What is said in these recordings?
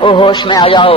او ہوش میں آ جاؤ،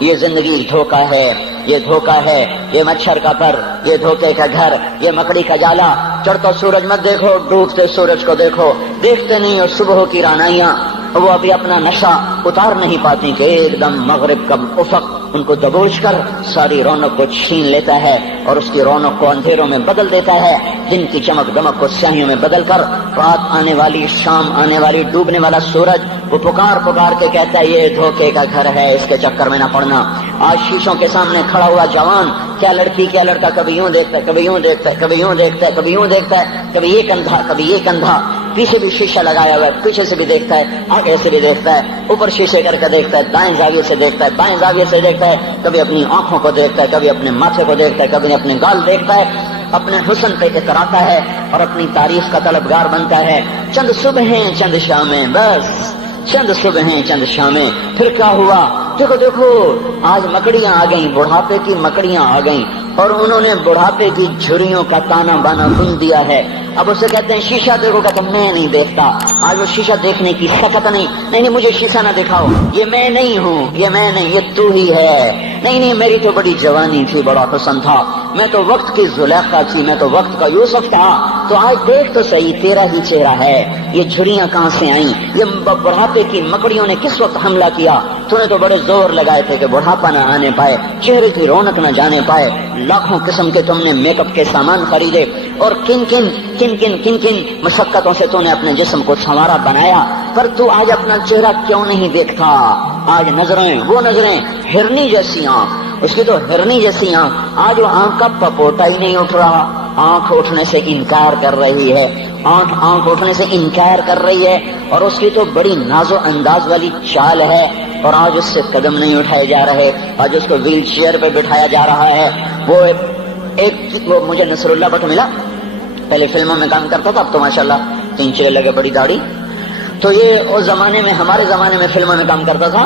یہ زندگی دھوکا ہے، یہ دھوکا ہے، یہ مچھر کا پر، یہ دھوکے کا گھر، یہ مکڑی کا جالا۔ چڑھتا سورج مت دیکھو، ڈوبتے سورج کو دیکھو، دیکھتے نہیں اور صبح کی رانائیاں وہ ابھی اپنا نشہ اتار نہیں پاتی کہ ایک دم مغرب کا افق ان کو دبوچ کر ساری رونق کو چھین لیتا ہے اور اس کی رونق کو اندھیروں میں بدل دیتا ہے، دن کی چمک دمک کو سیاہیوں میں بدل کر رات آنے والی، شام آنے والی، ڈوبنے والا سورج وہ پکار پکار کے کہتا ہے یہ دھوکے کا گھر ہے، اس کے چکر میں نہ پڑنا۔ آج شیشوں کے سامنے کھڑا ہوا جوان کیا لڑکی کیا لڑکا کبھی یوں دیکھتا ہے، کبھی یوں دیکھتا ہے، کبھی یوں دیکھتا ہے، کبھی یوں دیکھتا ہے، کبھی یہ کندھا کبھی یہ کندھا، پیچھے بھی شیشہ لگایا ہوا ہے، پیچھے سے بھی دیکھتا ہے، آگے سے بھی دیکھتا ہے، اوپر شیشے کر کے دیکھتا ہے، دائیں زاویے سے دیکھتا ہے، بائیں زاویے سے دیکھتا ہے، کبھی اپنی آنکھوں کو دیکھتا ہے، کبھی اپنے ماتھے کو دیکھتا ہے، کبھی اپنے گال دیکھتا ہے، اپنے حسن پہ اتراتا ہے اور اپنی تعریف کا طلبگار بنتا ہے۔ چند صبحیں چند شامیں، بس چند صبحیں چند شامیں، پھر کیا ہوا؟ دیکھو دیکھو آج مکڑیاں آ گئیں، بڑھاپے کی مکڑیاں آ گئیں اور انہوں نے بڑھاپے کی جھریوں کا تانا بانا بن دیا ہے۔ اب اسے کہتے ہیں شیشہ دیکھو، کہتا میں نہیں دیکھتا۔ آج وہ شیشہ دیکھنے کی سکت نہیں مجھے شیشہ نہ دکھاؤ، یہ میں نہیں ہوں، یہ میں نہیں، یہ تو ہی ہے۔ نہیں میری تو بڑی جوانی تھی، بڑا حسن تھا، میں تو وقت کی زلیخا تھی، میں تو وقت کا یوسف تھا، تو آج دیکھ تو صحیح تیرا ہی چہرہ ہے۔ یہ جھریاں کہاں سے آئیں؟ یہ بڑھاپے کی مکڑیوں نے کس وقت حملہ کیا؟ تو نے تو بڑے زور لگائے تھے کہ بڑھاپا نہ آنے پائے، چہرے کی رونق نہ جانے پائے، لاکھوں قسم کے تم نے میک اپ کے سامان خریدے اور کن کن مشقتوں سے تو نے اپنے جسم کو سنوارا بنایا، پر تو آج اپنا چہرہ کیوں نہیں دیکھتا؟ آج نظریں وہ نظریں ہرنی جیسی آنکھ، اس کی تو ہرنی جیسی آنکھ، آج وہ آنکھ کا پپوٹا ہی نہیں اٹھ رہا، آنکھ اٹھنے سے انکار کر رہی ہے، آنکھ اٹھنے سے انکار کر رہی ہے، اور اس کی تو بڑی ناز و انداز والی چال ہے، اور آج اس سے قدم نہیں اٹھائے جا رہے، آج اس کو ویل چیئر پہ بٹھایا جا رہا ہے۔ وہ مجھے نصر اللہ بٹ ملا، پہلے فلموں میں کام کرتا تھا، اب تو ماشاءاللہ 3 لگے، بڑی داڑھی، تو یہ اس زمانے میں، ہمارے زمانے میں فلموں میں کام کرتا تھا،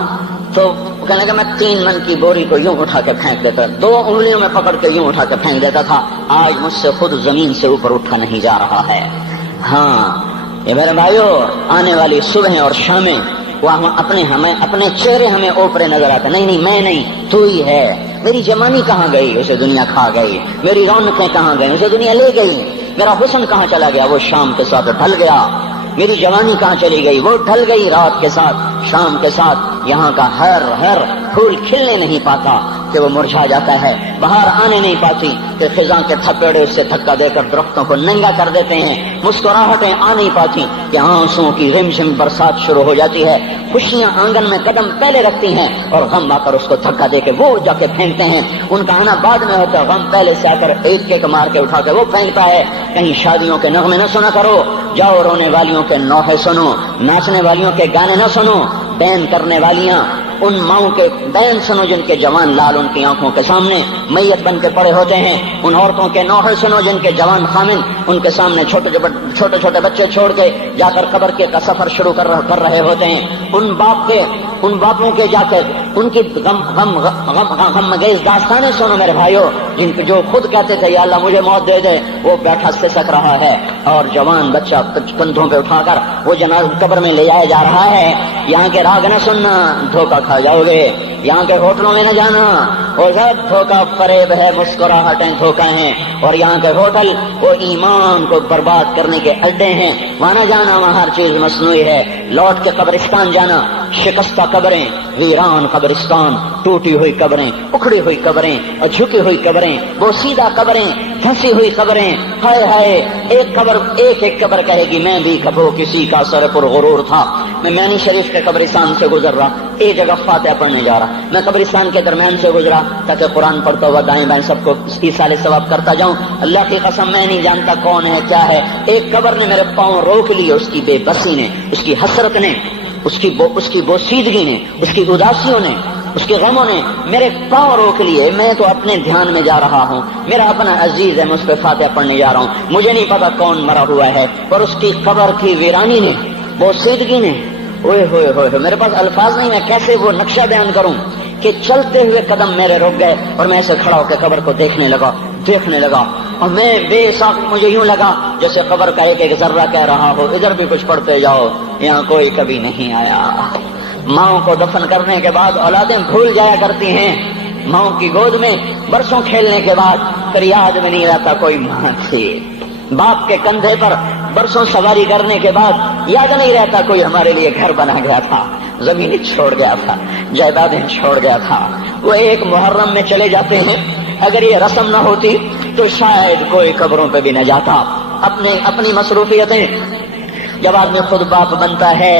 تو کہنے کہ میں 3 من کی بوری کو یوں اٹھا کے پھینک دیتا، 2 انگلیوں میں پکڑ کے یوں اٹھا کے پھینک دیتا تھا، آج مجھ سے خود زمین سے اوپر اٹھا نہیں جا رہا ہے۔ ہاں یہ میرے بھائیو، آنے والی صبح اور شامیں وہ اپنے چہرے ہمیں اوپرے نظر آتے، نہیں میں نہیں، تو ہی ہے۔ میری جوانی کہاں گئی؟ اسے دنیا کھا گئی۔ میری رونقیں کہاں گئی؟ اسے دنیا لے گئی۔ میرا حسن کہاں چلا گیا؟ وہ شام کے ساتھ ڈھل گیا۔ میری جوانی کہاں چلی گئی؟ وہ ڈھل گئی رات کے ساتھ، شام کے ساتھ۔ یہاں کا ہر پھول کھلنے نہیں پاتا کہ وہ مرجھا جاتا ہے، بہار آنے نہیں پاتی کہ خزاں کے تھپیڑے اس سے دھکا دے کر درختوں کو ننگا کر دیتے ہیں، مسکراہٹیں آ نہیں پاتی کہ آنسوؤں کی رمجم برسات شروع ہو جاتی ہے، خوشیاں آنگن میں قدم پہلے رکھتی ہیں اور غم آ کر اس کو دھکا دے کے وہ جا کے پھینکتے ہیں۔ ان کا آنا بعد میں ہوتا ہے، غم پہلے سے آ کر ایک مار کے اٹھا کے وہ پھینکتا ہے۔ کہیں شادیوں کے نغمے نہ سنا کرو، جاؤ رونے والیوں کے نوحے سنو، ناچنے والیوں کے گانے نہ سنو، بین کرنے والیاں ان ماؤں کے بین سنو جن کے جوان لال ان کی آنکھوں کے سامنے میت بن کے پڑے ہوتے ہیں، ان عورتوں کے نوحے سنو جن کے جوان خامن ان کے سامنے چھوٹے بچے چھوڑ کے جا کر قبر کے کا سفر شروع کر رہے ہوتے ہیں، ان باپوں کے جا کر ان کی غم گیز داستانیں سنو میرے بھائیو، جن کے جو خود کہتے تھے یا اللہ مجھے موت دے دے، وہ بیٹھا سسک رہا ہے اور جوان بچہ کندھوں پہ اٹھا کر وہ جنازہ قبر میں لے جایا جا رہا ہے۔ یہاں کے راگ نہ سننا، دھوکہ کھا جاؤ گے، یہاں کے ہوٹلوں میں نہ جانا، اور سب دھوکہ فریب ہے، مسکراہٹیں دھوکہ ہیں، اور یہاں کے ہوٹل وہ ایمان کو برباد کرنے کے اڈے ہیں، وہاں نہ جانا، وہاں ہر چیز مصنوعی ہے۔ لوٹ کے قبرستان جانا، شکستہ قبریں، ویران قبرستان، ٹوٹی ہوئی قبریں، اکھڑی ہوئی قبریں اور جھکی ہوئی قبریں، بوسیدہ قبریں، پھنسی ہوئی قبریں، ہائے ہائے، ایک قبر کہے گی میں بھی کبھو کسی کا سر پر غرور تھا۔ میں میانی شریف کے قبرستان سے گزر رہا، ایک جگہ فاتحہ پڑھنے جا رہا، میں قبرستان کے درمیان سے گزرا تاکہ قرآن پڑھتا ہوا دائیں بائیں سب کو ایصال ثواب کرتا جاؤں۔ اللہ کی قسم میں نہیں جانتا کون ہے کیا ہے، ایک قبر نے میرے پاؤں روک لیے، اس کی بے بسی نے، اس کی حسرت نے، اس کی بوسیدگی نے، اس کی اداسیوں نے، اس کے غموں نے میرے پاؤں روک لیے۔ میں تو اپنے دھیان میں جا رہا ہوں، میرا اپنا عزیز ہے، میں اس پہ فاتحہ پڑھنے جا رہا ہوں، مجھے نہیں پتا کون مرا ہوا ہے، اور اس کی قبر کی ویرانی نے، بوسیدگی نے، اوئے ہوئے ہوئے، میرے پاس الفاظ نہیں، میں کیسے وہ نقشہ بیان کروں کہ چلتے ہوئے قدم میرے رک گئے اور میں ایسے کھڑا ہو کے قبر کو دیکھنے لگا، اور میں بے ساخ، مجھے یوں لگا جیسے قبر کا ایک ذرہ کہہ رہا ہو ادھر بھی کچھ پڑھتے جاؤ، یہاں کوئی کبھی نہیں آیا۔ ماؤں کو دفن کرنے کے بعد اولادیں بھول جایا کرتی ہیں، ماؤں کی گود میں برسوں کھیلنے کے بعد پھر یاد میں نہیں رہتا کوئی ماں تھی، باپ کے کندھے پر برسوں سواری کرنے کے بعد یاد نہیں رہتا کوئی ہمارے لیے گھر بنا گیا تھا، زمینیں چھوڑ گیا تھا، جائیدادیں چھوڑ گیا تھا۔ وہ ایک محرم میں چلے جاتے ہیں، اگر یہ رسم نہ ہوتی تو شاید کوئی قبروں پہ بھی نہ جاتا۔ اپنی مصروفیتیں، جب آدمی خود باپ بنتا ہے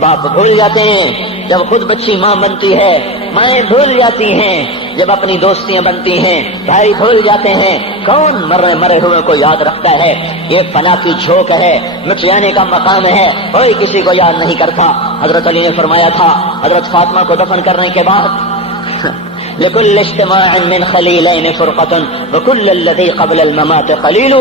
باپ بھول جاتے ہیں، جب خود بچی ماں بنتی ہے مائیں بھول جاتی ہیں، جب اپنی دوستیاں بنتی ہیں بھائی بھول جاتے ہیں، کون مرے ہوئے کو یاد رکھتا ہے؟ یہ فنا کی جھوک ہے، مٹ جانے کا مقام ہے، کوئی کسی کو یاد نہیں کرتا۔ حضرت علی نے فرمایا تھا حضرت فاطمہ کو دفن کرنے کے بعد لكل اجتماع من خلیلین فرقۃ وكل الذی قبل الممات قلیل۔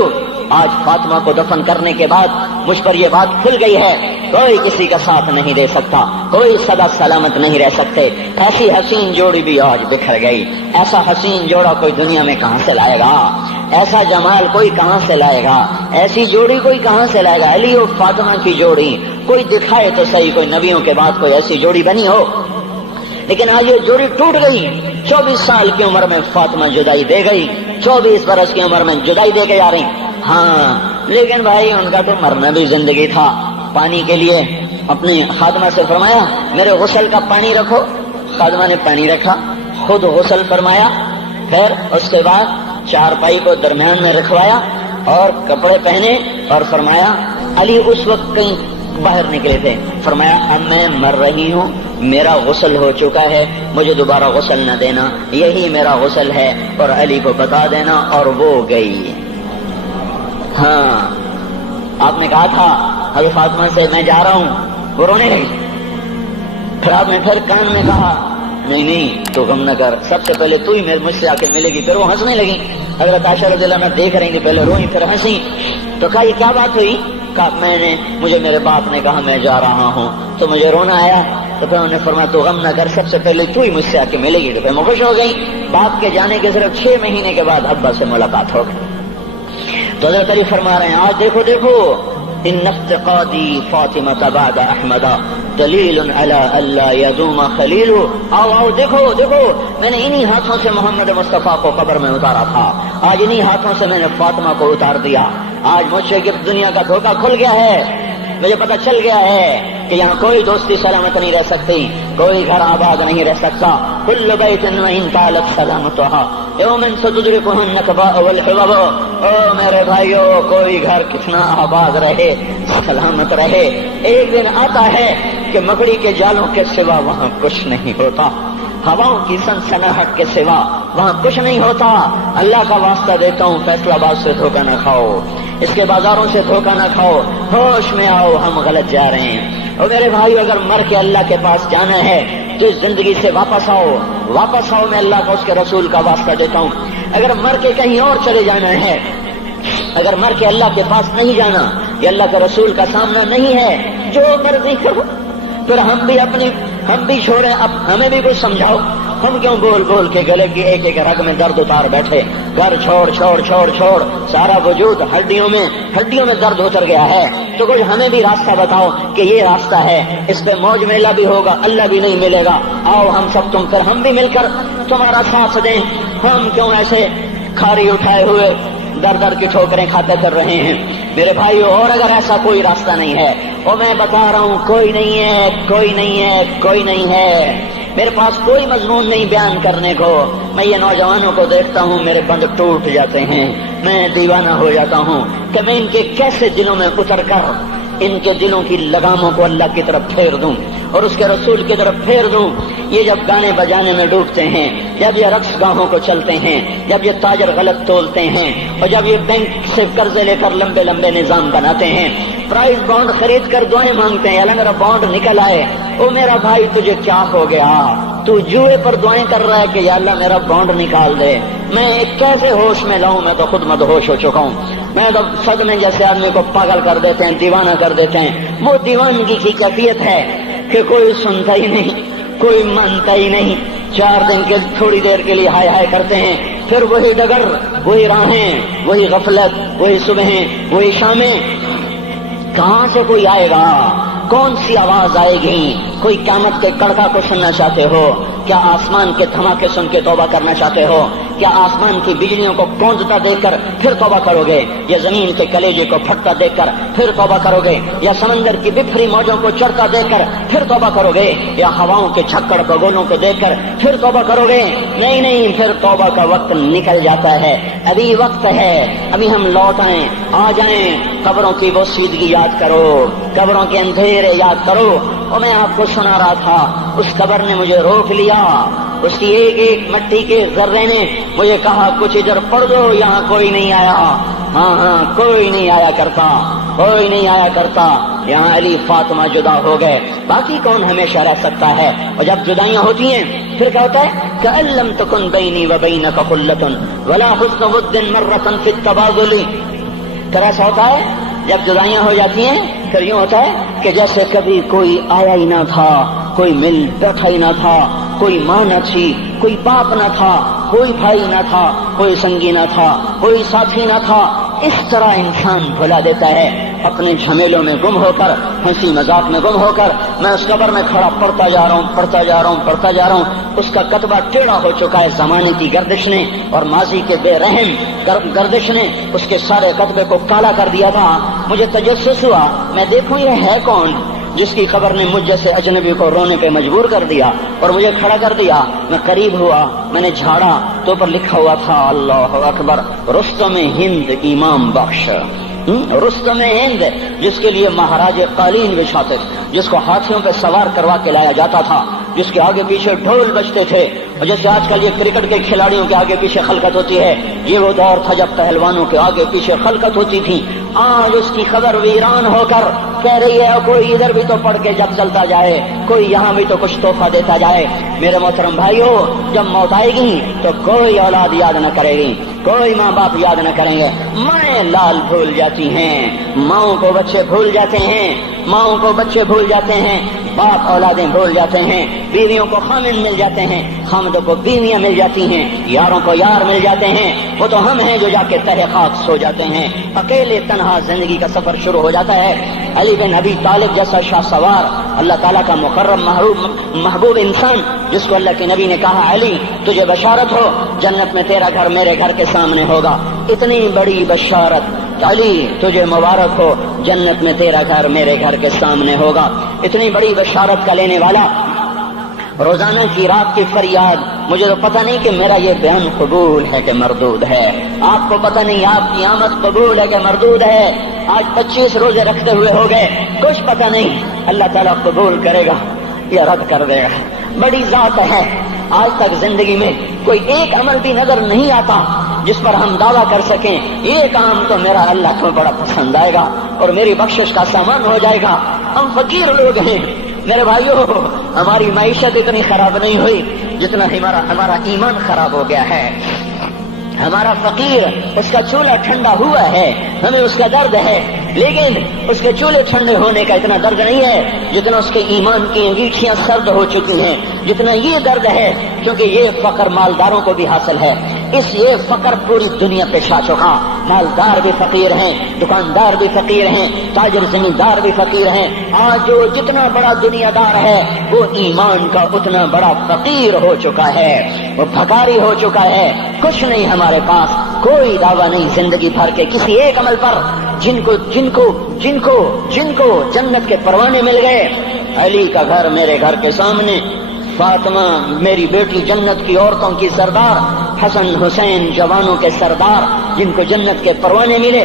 آج فاطمہ کو دفن کرنے کے بعد مجھ پر یہ بات کھل گئی ہے، کوئی کسی کا ساتھ نہیں دے سکتا، کوئی سدا سلامت نہیں رہ سکتے۔ ایسی حسین جوڑی بھی آج بکھر گئی، ایسا حسین جوڑا کوئی دنیا میں کہاں سے لائے گا؟ ایسا جمال کوئی کہاں سے لائے گا؟ ایسی جوڑی کوئی کہاں سے لائے گا؟ علی اور فاطمہ کی جوڑی کوئی دکھائے تو صحیح، کوئی نبیوں کے بعد کوئی ایسی جوڑی بنی ہو۔ لیکن آج یہ جوڑی ٹوٹ گئی۔ 24 سال کی عمر میں فاطمہ جدائی دے گئی، 24 برس کی عمر میں جدائی دے کے جا رہی۔ ہاں لیکن بھائی ان کا تو مرنا بھی زندگی تھا۔ پانی کے لیے اپنی خادمہ سے فرمایا میرے غسل کا پانی رکھو، خادمہ نے پانی رکھا، خود غسل فرمایا، پھر اس کے بعد چارپائی کو درمیان میں رکھوایا اور کپڑے پہنے اور فرمایا علی اس وقت کہیں باہر نکلے تھے، فرمایا اب میں مر رہی ہوں، میرا غسل ہو چکا ہے، مجھے دوبارہ غسل نہ دینا، یہی میرا غسل ہے اور علی کو بتا دینا۔ اور وہ گئی۔ ہاں آپ نے کہا تھا حضرت فاطمہ سے میں جا رہا ہوں، وہ رونے لگی۔ پھر آپ نے پھر کان میں کہا نہیں تو غم نہ کر، سب سے پہلے تو ہی مجھ سے آ کے ملے گی۔ پھر وہ ہنسنے لگی۔ حضرت عائشہ رضی اللہ عنہا دیکھ رہی تھی، پہلے روئی پھر ہنسی۔ تو کہا یہ کیا بات ہوئی؟ کہا مجھے میرے باپ نے کہا میں جا رہا ہوں تو مجھے رونا آیا، تو پھر انہوں نے فرمایا تو غم نہ کر، سب سے پہلے تو ہی مجھ سے آ کے ملے گی۔ تو پھر میں خوش ہو گئی۔ باپ کے جانے کے صرف 6 مہینے کے بعد ابا سے ملاقات ہو گئی۔ تو حضرت علی فرما رہے ہیں آج دیکھو دیکھو ان افتقادی فاطمہ بعد احمد دلیل علی اللہ یدوم خلیل۔ آؤ آؤ دیکھو دیکھو، میں نے انہی ہاتھوں سے محمد مصطفیٰ کو قبر میں اتارا تھا، آج انہی ہاتھوں سے میں نے فاطمہ کو اتار دیا۔ آج مجھ سے دنیا کا دھوکہ کھل گیا ہے، مجھے پتہ چل گیا ہے کہ یہاں کوئی دوستی سلامت نہیں رہ سکتی، کوئی گھر آباد نہیں رہ سکتا۔ کل بیت وإن طالت سلامتها یوم ستدركه النكباء والحباب۔ او میرے بھائیو، کوئی گھر کتنا آباد رہے سلامت رہے، ایک دن آتا ہے کہ مکڑی کے جالوں کے سوا وہاں کچھ نہیں ہوتا، ہواؤں کی سنسناہٹ کے سوا وہاں کچھ نہیں ہوتا۔ اللہ کا واسطہ دیتا ہوں فیصلہ آباد سے دھوکہ نہ کھاؤ، اس کے بازاروں سے دھوکہ نہ کھاؤ، ہوش میں آؤ، ہم غلط جا رہے ہیں۔ اور میرے بھائیو، اگر مر کے اللہ کے پاس جانا ہے تو اس زندگی سے واپس آؤ، واپس آؤ، میں اللہ کا اس کے رسول کا واسطہ دیتا ہوں۔ اگر مر کے کہیں اور چلے جانا ہے، اگر مر کے اللہ کے پاس نہیں جانا یا اللہ کے رسول کا سامنا نہیں ہے، جو مرضی کرو، پھر ہم بھی چھوڑیں، اب ہمیں بھی کچھ سمجھاؤ۔ ہم کیوں بول بول کے گلے کی ایک ایک رگ میں درد اتار بیٹھے؟ گھر چھوڑ چھوڑ چھوڑ چھوڑ، سارا وجود ہڈیوں میں درد اتر گیا ہے، تو کچھ ہمیں بھی راستہ بتاؤ کہ یہ راستہ ہے، اس پہ موج میلہ بھی ہوگا، اللہ بھی نہیں ملے گا۔ آؤ ہم سب پھر ہم بھی مل کر تمہارا ساتھ دیں۔ ہم کیوں ایسے کھاری اٹھائے ہوئے در در کی ٹھوکریں کھاتے پھر رہے ہیں؟ میرے بھائیو، اور اگر ایسا کوئی راستہ نہیں ہے، اور میں بتا رہا ہوں کوئی نہیں ہے، کوئی نہیں ہے، کوئی نہیں ہے، میرے پاس کوئی مضمون نہیں بیان کرنے کو۔ میں یہ نوجوانوں کو دیکھتا ہوں، میرے بند ٹوٹ جاتے ہیں، میں دیوانہ ہو جاتا ہوں کہ میں ان کے کیسے دلوں میں اتر کر ان کے دلوں کی لگاموں کو اللہ کی طرف پھیر دوں اور اس کے رسول کی طرف پھیر دوں۔ یہ جب گانے بجانے میں ڈوبتے ہیں، جب یہ رقص گاہوں کو چلتے ہیں، جب یہ تاجر غلط تولتے ہیں، اور جب یہ بینک سے قرضے لے کر لمبے لمبے نظام بناتے ہیں، پرائز بانڈ خرید کر دعائیں مانگتے ہیں اللہ میرا بانڈ نکل آئے۔ او میرا بھائی، تجھے کیا ہو گیا؟ تو جوئے پر دعائیں کر رہا ہے کہ یا اللہ میرا بانڈ نکال دے۔ میں کیسے ہوش میں لاؤں؟ میں تو خود مدہوش ہو چکا ہوں۔ میں تو صدمے جیسے آدمی کو پاگل کر دیتے ہیں، دیوانہ کر دیتے ہیں۔ وہ دیوانگی کی کیفیت ہے کہ کوئی سنتا ہی نہیں، کوئی مانتا ہی نہیں، 4 دن کے تھوڑی دیر کے لیے ہائے ہائے کرتے ہیں، پھر وہی ڈگر، وہی راہیں، وہی غفلت، وہی صبحیں، وہی شامیں۔ کہاں سے کوئی آئے گا؟ کون سی آواز آئے گی کوئی قیامت کے کڑکا کو سننا چاہتے ہو؟ کیا آسمان کے دھماکے سن کے توبہ کرنا چاہتے ہو؟ کیا آسمان کی بجلیوں کو گونجتا دیکھ کر پھر توبہ کرو گے، یا زمین کے کلیجے کو پھٹتا دیکھ کر پھر توبہ کرو گے، یا سمندر کی بکھری موجوں کو چڑھتا دیکھ کر پھر توبہ کرو گے، یا ہواؤں کے چھکڑ بگولوں کو دیکھ کر پھر توبہ کرو گے؟ نہیں نہیں، پھر توبہ کا وقت نکل جاتا ہے، ابھی وقت ہے، ابھی ہم لوٹ آئیں، آ جائیں۔ قبروں کی وہ سیدگی یاد کرو، قبروں کے اندھیرے یاد کرو۔ اور میں آپ کو سنا رہا تھا، اس قبر نے مجھے روک لیا، اس کی ایک ایک مٹی کے ذرے نے مجھے کہا کچھ ادھر پڑھ دو، یہاں کوئی نہیں آیا۔ ہاں کوئی نہیں آیا کرتا، کوئی نہیں آیا کرتا، یہاں علی فاطمہ جدا ہو گئے، باقی کون ہمیشہ رہ سکتا ہے؟ اور جب جدائیاں ہوتی ہیں پھر کیا ہوتا ہے؟ کأن لم تکن بینی وبینک خلۃ ولا حسن ود مرۃ فی التبادل۔ پھر ایسا ہوتا ہے جب جدائیاں ہو جاتی ہیں پھر یوں ہوتا ہے کہ جیسے کبھی کوئی آیا ہی نہ تھا، کوئی مل بیٹھا ہی نہ تھا، کوئی ماں نہ تھی، کوئی باپ نہ تھا، کوئی بھائی نہ تھا، کوئی سنگی نہ تھا، کوئی ساتھی نہ تھا۔ اس طرح انسان بھلا دیتا ہے، اپنے جھمیلوں میں گم ہو کر، ہنسی مذاق میں گم ہو کر۔ میں اس قبر میں کھڑا پڑھتا جا رہا ہوں، پڑھتا جا رہا ہوں، پڑھتا جا رہا ہوں۔ اس کا کتبہ ٹیڑھا ہو چکا ہے زمانے کی گردش نے اور ماضی کے بے رحم گردش نے اس کے سارے کتبے کو کالا کر دیا تھا۔ مجھے تجسس ہوا، میں دیکھوں یہ ہے کون جس کی خبر نے مجھ جیسے اجنبی کو رونے پہ مجبور کر دیا اور مجھے کھڑا کر دیا۔ میں قریب ہوا، میں نے جھاڑا تو پر لکھا ہوا تھا اللہ اکبر، رستم ہند امام بخش۔ رستم ہند، جس کے لیے مہاراج قالین بچھاتے، جس کو ہاتھیوں پہ سوار کروا کے لایا جاتا تھا، جس کے آگے پیچھے ڈھول بجتے تھے، اور جیسے آج کل یہ کرکٹ کے کھلاڑیوں کے آگے پیچھے خلقت ہوتی ہے، یہ وہ دور تھا جب پہلوانوں کے آگے پیچھے خلقت ہوتی تھی۔ آج اس کی خبر ویران ہو کر کہہ رہی ہے کوئی ادھر بھی تو پڑھ کے جب چلتا جائے، کوئی یہاں بھی تو کچھ تحفہ دیتا جائے۔ میرے محترم بھائیو، جب موت آئے گی تو کوئی اولاد یاد نہ کرے گی، کوئی ماں باپ یاد نہ کریں گے، مائیں لال بھول جاتی ہیں، ماؤں کو بچے بھول جاتے ہیں، ماؤں کو بچے بھول جاتے ہیں، باپ اولادیں بھول جاتے ہیں، بیویوں کو خامن مل جاتے ہیں، خامدوں کو بیویاں مل جاتی ہیں، یاروں کو یار مل جاتے ہیں۔ وہ تو ہم ہیں جو جا کے تہہ خاک سو جاتے ہیں، اکیلے تنہا زندگی کا سفر شروع ہو جاتا ہے۔ علی بن ابی طالب جیسا شاہ سوار، اللہ تعالیٰ کا مقرب محبوب انسان، جس کو اللہ کے نبی نے کہا علی تجھے بشارت ہو، جنت میں تیرا گھر میرے گھر کے سامنے ہوگا، اتنی بڑی بشارت علی تجھے مبارک ہو، جنت میں تیرا گھر میرے گھر کے سامنے ہوگا۔ اتنی بڑی بشارت کا لینے والا، روزانہ کی رات کی فریاد، مجھے تو پتہ نہیں کہ میرا یہ بیان قبول ہے کہ مردود ہے، آپ کو پتہ نہیں آپ کی آمد قبول ہے کہ مردود ہے۔ آج 25 روزے رکھتے ہوئے ہو گئے، کچھ پتہ نہیں اللہ تعالیٰ قبول کرے گا یا رد کر دے گا۔ بڑی ذات ہے، آج تک زندگی میں کوئی ایک عمل بھی نظر نہیں آتا جس پر ہم دعویٰ کر سکیں یہ کام تو میرا اللہ کو بڑا پسند آئے گا اور میری بخشش کا سامان ہو جائے گا۔ ہم فقیر لوگ ہیں میرے بھائیو، ہماری معیشت اتنی خراب نہیں ہوئی جتنا ہمارا ایمان خراب ہو گیا ہے۔ ہمارا فقیر، اس کا چولہا ٹھنڈا ہوا ہے، ہمیں اس کا درد ہے، لیکن اس کے چولہے ٹھنڈے ہونے کا اتنا درد نہیں ہے جتنا اس کے ایمان کی انگیٹھیاں سرد ہو چکی ہیں، جتنا یہ درد ہے، کیونکہ یہ فقر مالداروں کو بھی حاصل ہے۔ یہ فقر پوری دنیا پہ چھا چکا، مالدار بھی فقیر ہیں، دکاندار بھی فقیر ہیں، تاجر زمیندار بھی فقیر ہیں۔ آج جو جتنا بڑا دنیا دار ہے وہ ایمان کا اتنا بڑا فقیر ہو چکا ہے، وہ بھکاری ہو چکا ہے۔ کچھ نہیں ہمارے پاس، کوئی دعویٰ نہیں زندگی بھر کے کسی ایک عمل پر، جن کو جنت کے پروانے مل گئے۔ علی کا گھر میرے گھر کے سامنے، فاطمہ میری بیٹی جنت کی عورتوں کی سردار، حسن حسین جوانوں کے سردار جن کو جنت کے پروانے ملے۔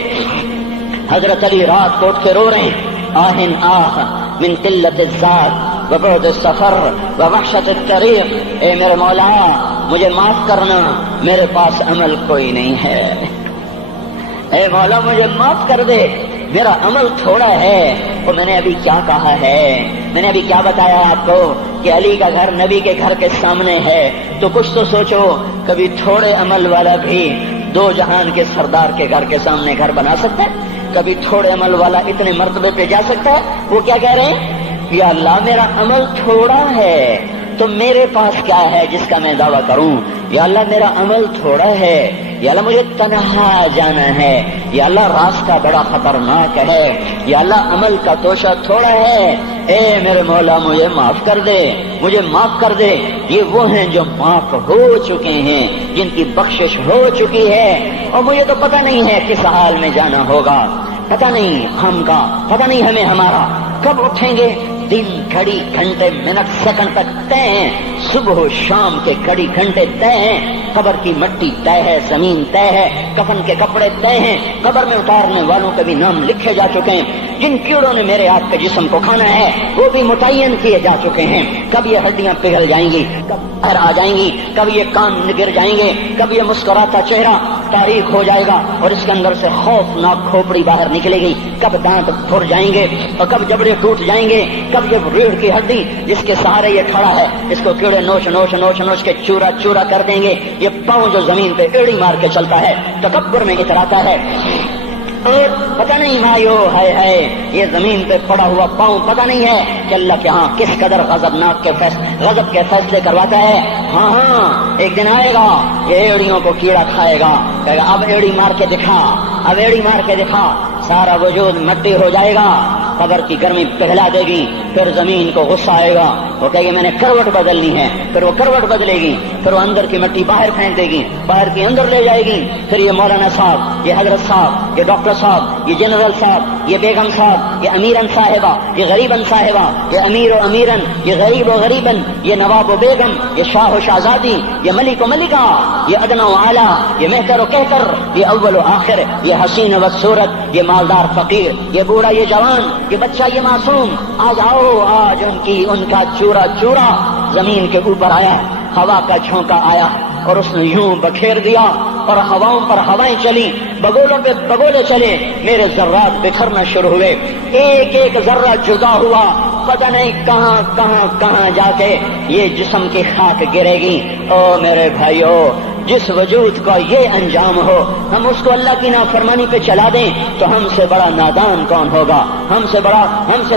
حضرت علی رات کو اٹھ کے رو رہے ہیں، آہن آہ من قلت الذات وبعد السفر ووحشت الطریق، اے میرے مولا مجھے معاف کرنا، میرے پاس عمل کوئی نہیں ہے، اے مولا مجھے معاف کر دے، میرا عمل تھوڑا ہے۔ اور میں نے ابھی کیا کہا ہے، میں نے ابھی کیا بتایا آپ کو کہ علی کا گھر نبی کے گھر کے سامنے ہے، تو کچھ تو سوچو، کبھی تھوڑے عمل والا بھی دو جہان کے سردار کے گھر کے سامنے گھر بنا سکتا ہے؟ کبھی تھوڑے عمل والا اتنے مرتبے پہ جا سکتا ہے؟ وہ کیا کہہ رہے ہیں، یا اللہ میرا عمل تھوڑا ہے تو میرے پاس کیا ہے جس کا میں دعویٰ کروں؟ یا اللہ میرا عمل تھوڑا ہے، یا اللہ مجھے تنہا جانا ہے، یا اللہ راستہ بڑا خطرناک ہے، یا اللہ عمل کا توشہ تھوڑا ہے، اے میرے مولا مجھے معاف کر دے، مجھے معاف کر دے۔ یہ وہ ہیں جو معاف ہو چکے ہیں، جن کی بخشش ہو چکی ہے، اور مجھے تو پتہ نہیں ہے کس حال میں جانا ہوگا، پتہ نہیں ہم کا، پتہ نہیں ہمیں ہمارا کب اٹھیں گے۔ دن گھڑی گھنٹے منٹ سیکنڈ تک طے ہیں، صبح و شام کے گھڑی گھنٹے طے ہیں، قبر کی مٹی طے ہے، زمین طے ہے، کفن کے کپڑے طے ہیں، قبر میں اتارنے والوں کے بھی نام لکھے جا چکے ہیں۔ جن کیڑوں نے میرے آپ کے جسم کو کھانا ہے وہ بھی متعین کیے جا چکے ہیں۔ کب یہ ہڈیاں پگھل جائیں گی، کب باہر آ جائیں گی، کب یہ کان گر جائیں گے، کب یہ مسکراتا چہرہ تاریخ ہو جائے گا اور اس کے اندر سے خوفناک کھوپڑی باہر نکلے گی، کب دانت پھر جائیں گے اور کب جبڑے ٹوٹ جائیں گے، کب یہ ریڑھ کی ہڈی جس کے سہارے یہ کھڑا ہے اس کو کیڑے نوچ نوچ نوچ نوچ کے چورا چورا کر دیں گے۔ یہ پاؤں جو زمین پہ ایڑی مار کے چلتا ہے تکبر میں اتراتا ہے، اور پتہ نہیں بھائیو ہے یہ زمین پہ پڑا ہوا پاؤں پتہ نہیں ہے کہ اللہ کے ہاں کس قدر غضب کے فیصلے کرواتا ہے۔ ہاں ایک دن آئے گا یہ ایڑیوں کو کیڑا کھائے گا، کہے گا اب ایڑی مار کے دکھا، اب ایڑی مار کے دکھا، سارا وجود مٹی ہو جائے گا، قبر کی گرمی پگھلا دے گی، پھر زمین کو غصہ آئے گا، وہ کہے گی میں نے کروٹ بدلنی ہے، پھر وہ کروٹ بدلے گی، پھر وہ اندر کی مٹی باہر پھینک دے گی، باہر کی اندر لے جائے گی، پھر یہ مولانا صاحب، یہ حضرت صاحب، یہ ڈاکٹر صاحب، یہ جنرل صاحب، یہ بیگم صاحب، یہ امیرن صاحبہ، یہ غریبن صاحبہ، یہ امیر و امیرن، یہ غریب و غریبن، یہ نواب و بیگم، یہ شاہ و شہزادی، یہ ملک و ملکہ، یہ ادنا و اعلیٰ، یہ مہتر و کہتر، یہ اول و آخر، یہ حسین و صورت، یہ مالدار فقیر، یہ بوڑھا یہ جوان، یہ بچہ یہ معصوم، آج آؤ، آج ان کا چورا چورا زمین کے اوپر آیا، ہوا کا جھونکا آیا اور اس نے یوں بکھیر دیا اور ہواؤں پر ہوائیں چلی، بگولوں پہ بگولے چلے، میرے ذرات بکھرنا شروع ہوئے، ایک ایک ذرہ جدا ہوا، پتہ نہیں کہاں کہاں کہاں جا کے یہ جسم کی خاک گرے گی۔ او میرے بھائیو، جس وجود کا یہ انجام ہو، ہم اس کو اللہ کی نافرمانی پہ چلا دیں تو ہم سے بڑا نادان کون ہوگا، ہم سے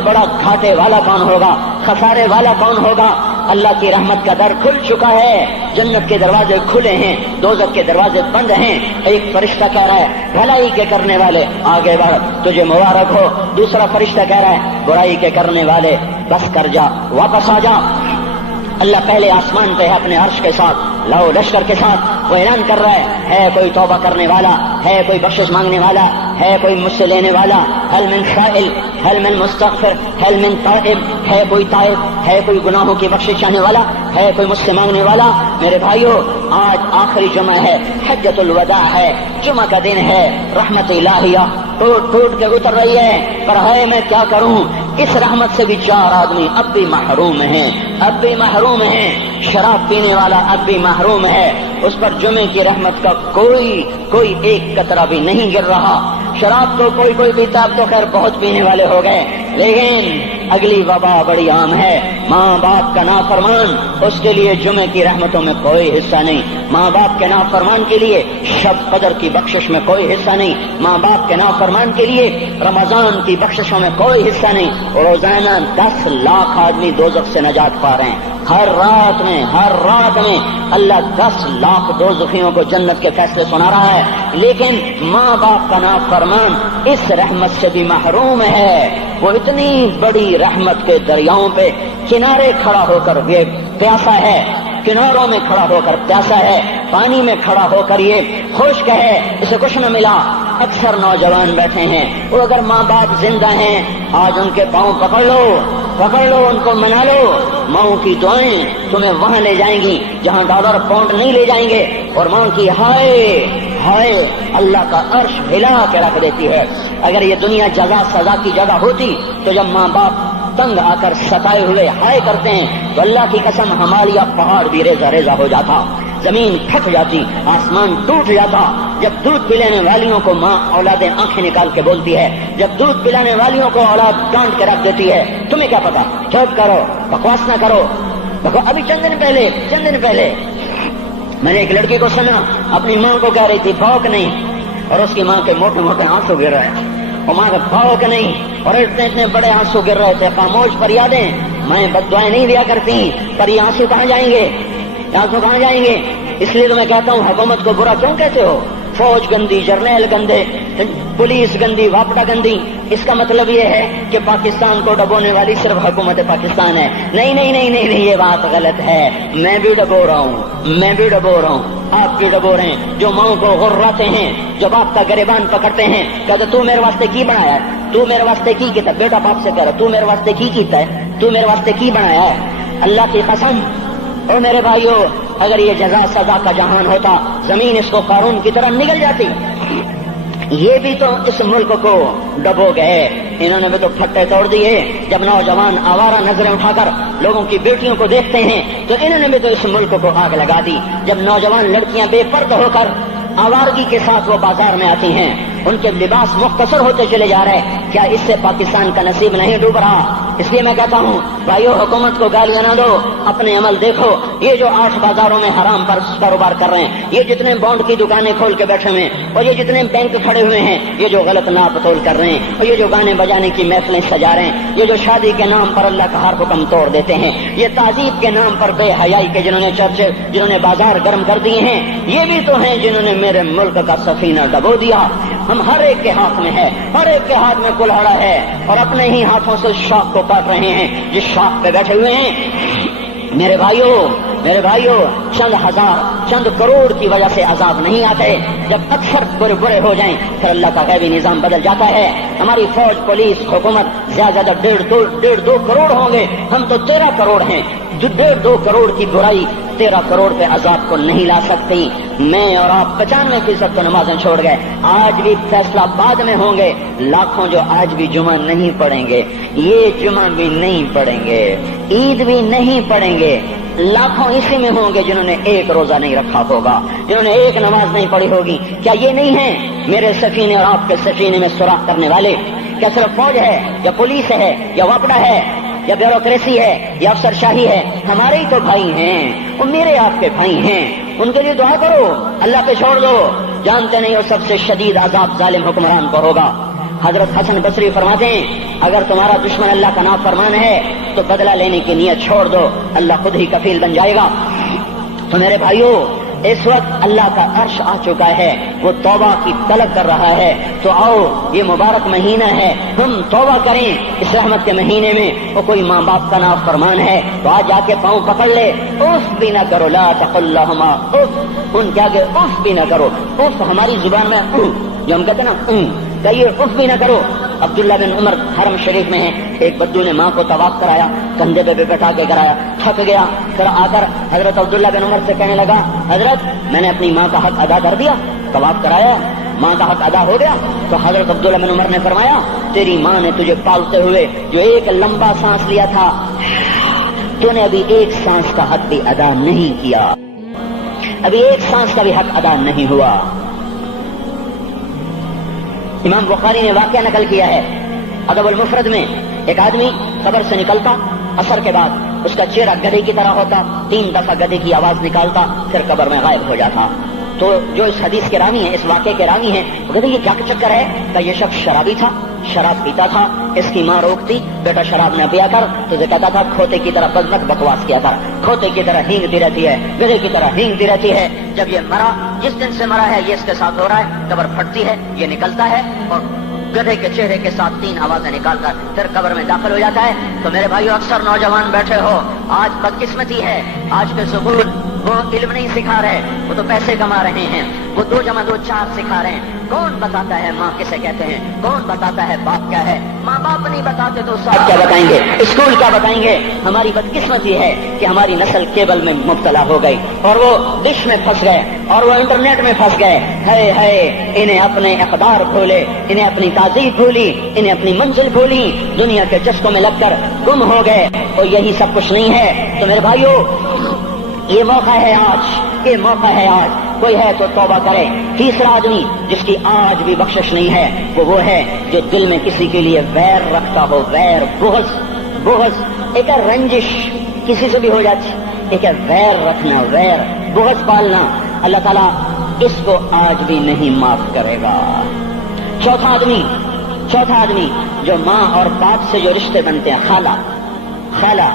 بڑا گھاٹے والا کون ہوگا، خسارے والا کون ہوگا۔ اللہ کی رحمت کا در کھل چکا ہے، جنت کے دروازے کھلے ہیں، دوزخ کے دروازے بند ہیں۔ ایک فرشتہ کہہ رہا ہے بھلائی کے کرنے والے آگے بڑھ، تجھے مبارک ہو، دوسرا فرشتہ کہہ رہا ہے برائی کے کرنے والے بس کر جا، واپس آ جا۔ اللہ پہلے آسمان پہ ہے اپنے عرش کے ساتھ، لاؤ لشکر کے ساتھ، وہ اعلان کر رہا ہے کوئی توبہ کرنے والا، ہے کوئی بخشش مانگنے والا، ہے کوئی مجھ سے لینے والا، هل من سائل، هل من مستغفر، هل من تائب، ہے کوئی تائب، ہے کوئی گناہوں کی بخشش چاہنے والا، ہے کوئی مجھ سے مانگنے والا۔ میرے بھائیو، آج آخری جمعہ ہے، حجۃ الوداع ہے، جمعہ کا دن ہے، رحمت الہیہ ٹوٹ ٹوٹ کے اتر رہی ہے، پر ہے میں کیا کروں، اس رحمت سے بھی 4 آدمی اب بھی محروم ہیں، اب بھی محروم ہیں۔ شراب پینے والا اب بھی محروم ہے، اس پر جمعے کی رحمت کا کوئی ایک قطرہ بھی نہیں گر رہا۔ شراب تو کوئی پیتا، اب تو خیر بہت پینے والے ہو گئے، لیکن اگلی وبا بڑی عام ہے، ماں باپ کا نافرمان، اس کے لیے جمعے کی رحمتوں میں کوئی حصہ نہیں، ماں باپ کے نافرمان کے لیے شب قدر کی بخشش میں کوئی حصہ نہیں، ماں باپ کے نافرمان کے لیے رمضان کی بخششوں میں کوئی حصہ نہیں۔ روزانہ 10 لاکھ آدمی دوزخ سے نجات پا رہے ہیں، ہر رات میں اللہ 10 لاکھ دوزخیوں کو جنت کے فیصلے سنا رہا ہے، لیکن ماں باپ کا نافرمان اس رحمت سے بھی محروم ہے۔ وہ اتنی بڑی رحمت کے دریاؤں پہ کنارے کھڑا ہو کر یہ پیاسا ہے، کناروں میں کھڑا ہو کر پیاسا ہے، پانی میں کھڑا ہو کر یہ خشک ہے، اسے کچھ نہ ملا۔ اکثر نوجوان بیٹھے ہیں، وہ اگر ماں باپ زندہ ہیں آج ان کے پاؤں پکڑ لو، ان کو منا لو، ماؤں کی دعائیں تمہیں وہاں لے جائیں گی جہاں ڈالر پاؤنڈ نہیں لے جائیں گے، اور ماں کی ہائے اللہ کا عرش ہلا کے رکھ دیتی ہے۔ اگر یہ دنیا جزا سزا کی جگہ ہوتی تو جب ماں باپ تنگ آ کر ستائے ہوئے ہائے کرتے ہیں تو اللہ کی قسم ہمالیہ پہاڑ بھی ریزہ ریزہ ہو جاتا، زمین پھٹ جاتی، آسمان ٹوٹ جاتا۔ جب دودھ پلانے والیوں کو ماں اولادیں آنکھیں نکال کے بولتی ہے، جب دودھ پلانے والیوں کو اولاد ڈانٹ کے رکھ دیتی ہے، تمہیں کیا پتا، چپ کرو، بکواس نہ کرو۔ ابھی چند دن پہلے میں نے ایک لڑکی کو سنا، اپنی ماں کو کہہ رہی تھی بھوک نہیں، اور اس کی ماں کے موٹے موٹے آنسو گر رہے ہیں، اور ماں کا بھوک نہیں، اور اتنے بڑے آنسو گر رہے تھے۔ خاموش فریادیں، میں بد دعائیں نہیں دیا کرتی، پر یہ آنسو کہاں جائیں گے، اس لیے تو میں کہتا ہوں حکومت کو برا کیوں کہتے ہو؟ فوج گندی، جرنیل گندے، پولیس گندی، واپڈا گندی. اس کا مطلب یہ ہے کہ پاکستان کو ڈبونے والی صرف حکومت پاکستان ہے. نہیں نہیں نہیں نہیں نہیں، یہ بات غلط ہے. میں بھی ڈبو رہا ہوں، میں بھی ڈبو رہا ہوں، آپ بھی ڈبو رہے ہیں. جو ماؤں کو غراتے ہیں، جو باپ کا گریبان پکڑتے ہیں، کہتے تو میرے واسطے کی بنایا ہے، تو میرے واسطے کی کیتا. بیٹا باپ سے کہہ رہا تو میرے واسطے کی کیتا ہے، تو میرے واسطے کی بنایا ہے. اللہ کی قسم اور میرے بھائیوں، اگر یہ جزا سزا کا جہان ہوتا، زمین اس کو قارون کی طرح نگل جاتی. یہ بھی تو اس ملک کو ڈبو گئے، انہوں نے بھی تو پھٹے توڑ دیے. جب نوجوان آوارہ نظریں اٹھا کر لوگوں کی بیٹیوں کو دیکھتے ہیں تو انہوں نے بھی تو اس ملک کو آگ لگا دی. جب نوجوان لڑکیاں بے پردہ ہو کر آوارگی کے ساتھ وہ بازار میں آتی ہیں، ان کے لباس مختصر ہوتے چلے جا رہے ہیں، کیا اس سے پاکستان کا نصیب نہیں ڈوب رہا؟ اس لیے میں کہتا ہوں بھائیو، حکومت کو گالیاں نہ دو، اپنے عمل دیکھو. یہ جو 8 بازاروں میں حرام پر کاروبار کر رہے ہیں، یہ جتنے بانڈ کی دکانیں کھول کے بیٹھے ہوئے ہیں، اور یہ جتنے بینک کھڑے ہوئے ہیں، یہ جو غلط ناپ تول کر رہے ہیں، اور یہ جو گانے بجانے کی محفلیں سجا رہے ہیں، یہ جو شادی کے نام پر اللہ کا ہر حکم توڑ دیتے ہیں، یہ تعذیب کے نام پر بے حیائی کے جنہوں نے چرچے، جنہوں نے بازار گرم کر دیے ہیں، یہ بھی تو ہیں جنہوں نے میرے ملک کا سفینہ ڈبو دیا. ہم ہر ایک کے ہاتھ میں ہے، ہر ایک کے ہاتھ میں کلہاڑا ہے، اور اپنے ہی ہاتھوں سے شاخ کو کاٹ رہے ہیں جس شاخ پہ بیٹھے ہوئے ہیں. میرے بھائیوں، چند ہزار، چند کروڑ کی وجہ سے عذاب نہیں آتے. جب اکثر برے ہو جائیں پھر اللہ کا غیبی نظام بدل جاتا ہے. ہماری فوج، پولیس، حکومت زیادہ 1.5-2 کروڑ ہوں گے، ہم تو 13 کروڑ ہیں. 1.5-2 کروڑ کی برائی 13 کروڑ پہ عذاب کو نہیں لا سکتی. میں اور آپ 95% تو نمازیں چھوڑ گئے، آج بھی فیصلہ بعد میں ہوں گے. لاکھوں جو آج بھی جمعہ نہیں پڑھیں گے، یہ جمعہ بھی نہیں پڑھیں گے، عید بھی نہیں پڑھیں گے. لاکھوں اسی میں ہوں گے جنہوں نے ایک روزہ نہیں رکھا ہوگا، جنہوں نے ایک نماز نہیں پڑھی ہوگی. کیا یہ نہیں ہے میرے سفینے اور آپ کے سفینے میں سوراخ کرنے والے؟ کیا صرف فوج ہے یا پولیس ہے یا واپڈا ہے یا بیوروکریسی ہے یا افسر شاہی ہے؟ ہمارے ہی تو بھائی ہیں، وہ میرے آپ کے بھائی ہیں. ان کے لیے دعا کرو، اللہ پہ چھوڑ دو. جانتے نہیں وہ سب سے شدید عذاب ظالم حکمران کو ہوگا. حضرت حسن بصری فرماتے ہیں اگر تمہارا دشمن اللہ کا نافرمان ہے تو بدلہ لینے کی نیت چھوڑ دو، اللہ خود ہی کفیل بن جائے گا. تو میرے بھائیوں، اس وقت اللہ کا عرش آ چکا ہے، وہ توبہ کی طلب کر رہا ہے. تو آؤ، یہ مبارک مہینہ ہے، ہم توبہ کریں. اس رحمت کے مہینے میں وہ کوئی ماں باپ کا نافرمان ہے تو آج جا کے پاؤں پکڑ لے، اف بھی نہ کرو، لا تقل لہما اف، ان کے آگے اف بھی نہ کرو. اف ہماری زبان میں جو ہم کہتے ہیں نا، کہیے اف بھی نہ کرو. عبداللہ بن عمر حرم شریف میں ہیں، ایک بدو نے ماں کو طواف کرایا، کندھے پہ بٹھا کے کرایا، تھک گیا. پھر آ کر حضرت عبداللہ بن عمر سے کہنے لگا حضرت میں نے اپنی ماں کا حق ادا کر دیا، طواف کرایا، ماں کا حق ادا ہو گیا. تو حضرت عبداللہ بن عمر نے فرمایا تیری ماں نے تجھے پالتے ہوئے جو ایک لمبا سانس لیا تھا، تو نے ابھی ایک سانس کا حق بھی ادا نہیں کیا، ابھی ایک سانس کا بھی حق ادا نہیں ہوا. امام بخاری نے واقعہ نقل کیا ہے ادب المفرد میں، ایک آدمی قبر سے نکلتا، عصر کے بعد اس کا چہرہ گدھے کی طرح ہوتا، 3 دفعہ گدھے کی آواز نکالتا، پھر قبر میں غائب ہو جاتا. تو جو اس حدیث کے راوی ہیں، اس واقعے کے راوی ہیں، وہ کہتے ہیں یہ کیا چکر ہے؟ کہ یہ شخص شرابی تھا، شراب پیتا تھا، اس کی ماں روکتی بیٹا شراب نہ پیا کر، تو یہ کہتا تھا کھوتے کی طرح بزنک بکواس کیا تھا، کھوتے کی طرح ہینگتی رہتی ہے، گدھے کی طرح ہینگتی رہتی ہے. جب یہ مرا، جس دن سے مرا ہے یہ اس کے ساتھ ہو رہا ہے، قبر پھٹتی ہے، یہ نکلتا ہے اور گدھے کے چہرے کے ساتھ 3 آوازیں نکال کر پھر قبر میں داخل ہو جاتا ہے. تو میرے بھائیو، اکثر نوجوان بیٹھے ہو، آج بدقسمتی ہے، آج کے سکول وہ علم نہیں سکھا رہے، وہ تو پیسے کما رہے ہیں، وہ 2 + 2 4 سکھا رہے ہیں. کون بتاتا ہے ماں کسے کہتے ہیں؟ کون بتاتا ہے باپ کیا ہے؟ ماں باپ نہیں بتاتے تو استاد کیا بتائیں گے؟ اسکول کیا بتائیں گے؟ ہماری بدقسمتی ہے کہ ہماری نسل کیبل میں مبتلا ہو گئی اور وہ ڈش میں پھنس گئے اور وہ انٹرنیٹ میں پھنس گئے. ہے انہیں اپنے اقدار بھولے، انہیں اپنی تہذیب بھولی، انہیں اپنی منزل بھولی، دنیا کے چسکوں میں لگ کر گم ہو گئے. اور یہی سب کچھ نہیں ہے. تو میرے بھائیو، یہ موقع ہے آج، یہ موقع ہے آج. کوئی ہے تو توبہ کرے. تیسرا آدمی جس کی آج بھی بخشش نہیں ہے وہ ہے جو دل میں کسی کے لیے ویر رکھتا ہو، ویر، بغض، ایک ہے رنجش کسی سے بھی ہو جاتی، ایک ہے ویر رکھنا، ویر، بغض پالنا. اللہ تعالیٰ اس کو آج بھی نہیں معاف کرے گا. چوتھا آدمی جو ماں اور باپ سے جو رشتے بنتے ہیں، خالہ،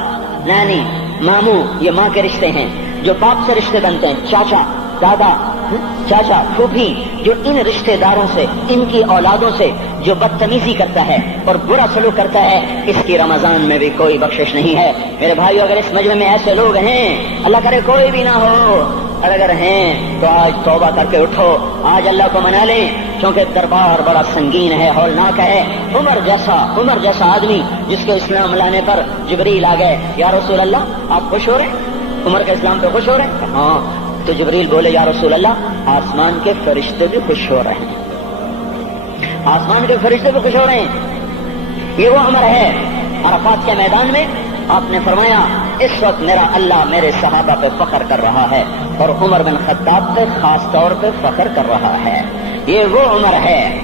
نانی، ماموں، یہ ماں کے رشتے ہیں. جو باپ سے رشتے بنتے ہیں، چاچا، دادا، چاچا پھوپھی جو ان رشتہ داروں سے، ان کی اولادوں سے جو بدتمیزی کرتا ہے اور برا سلوک کرتا ہے، اس کی رمضان میں بھی کوئی بخشش نہیں ہے۔ میرے بھائیو، اگر اس مجمع میں ایسے لوگ ہیں، اللہ کرے کوئی بھی نہ ہو، اور اگر ہیں تو آج توبہ کر کے اٹھو، آج اللہ کو منا لیں، کیونکہ دربار بڑا سنگین ہے، ہولناک ہے۔ عمر جیسا آدمی جس کے اسلام لانے پر جبریل آ گئے، یا رسول اللہ آپ خوش ہو رہے ہیں؟ عمر کے اسلام پہ خوش ہو رہے ہیں؟ ہاں۔ تو جبریل بولے، یا رسول اللہ آسمان کے فرشتے بھی خوش ہو رہے ہیں، آسمان کے فرشتے بھی خوش ہو رہے ہیں۔ یہ وہ عمر ہے۔ عرفات کے میدان میں آپ نے فرمایا، اس وقت میرا اللہ میرے صحابہ پہ فخر کر رہا ہے، اور عمر بن خطاب پہ خاص طور پہ فخر کر رہا ہے۔ یہ وہ عمر ہے۔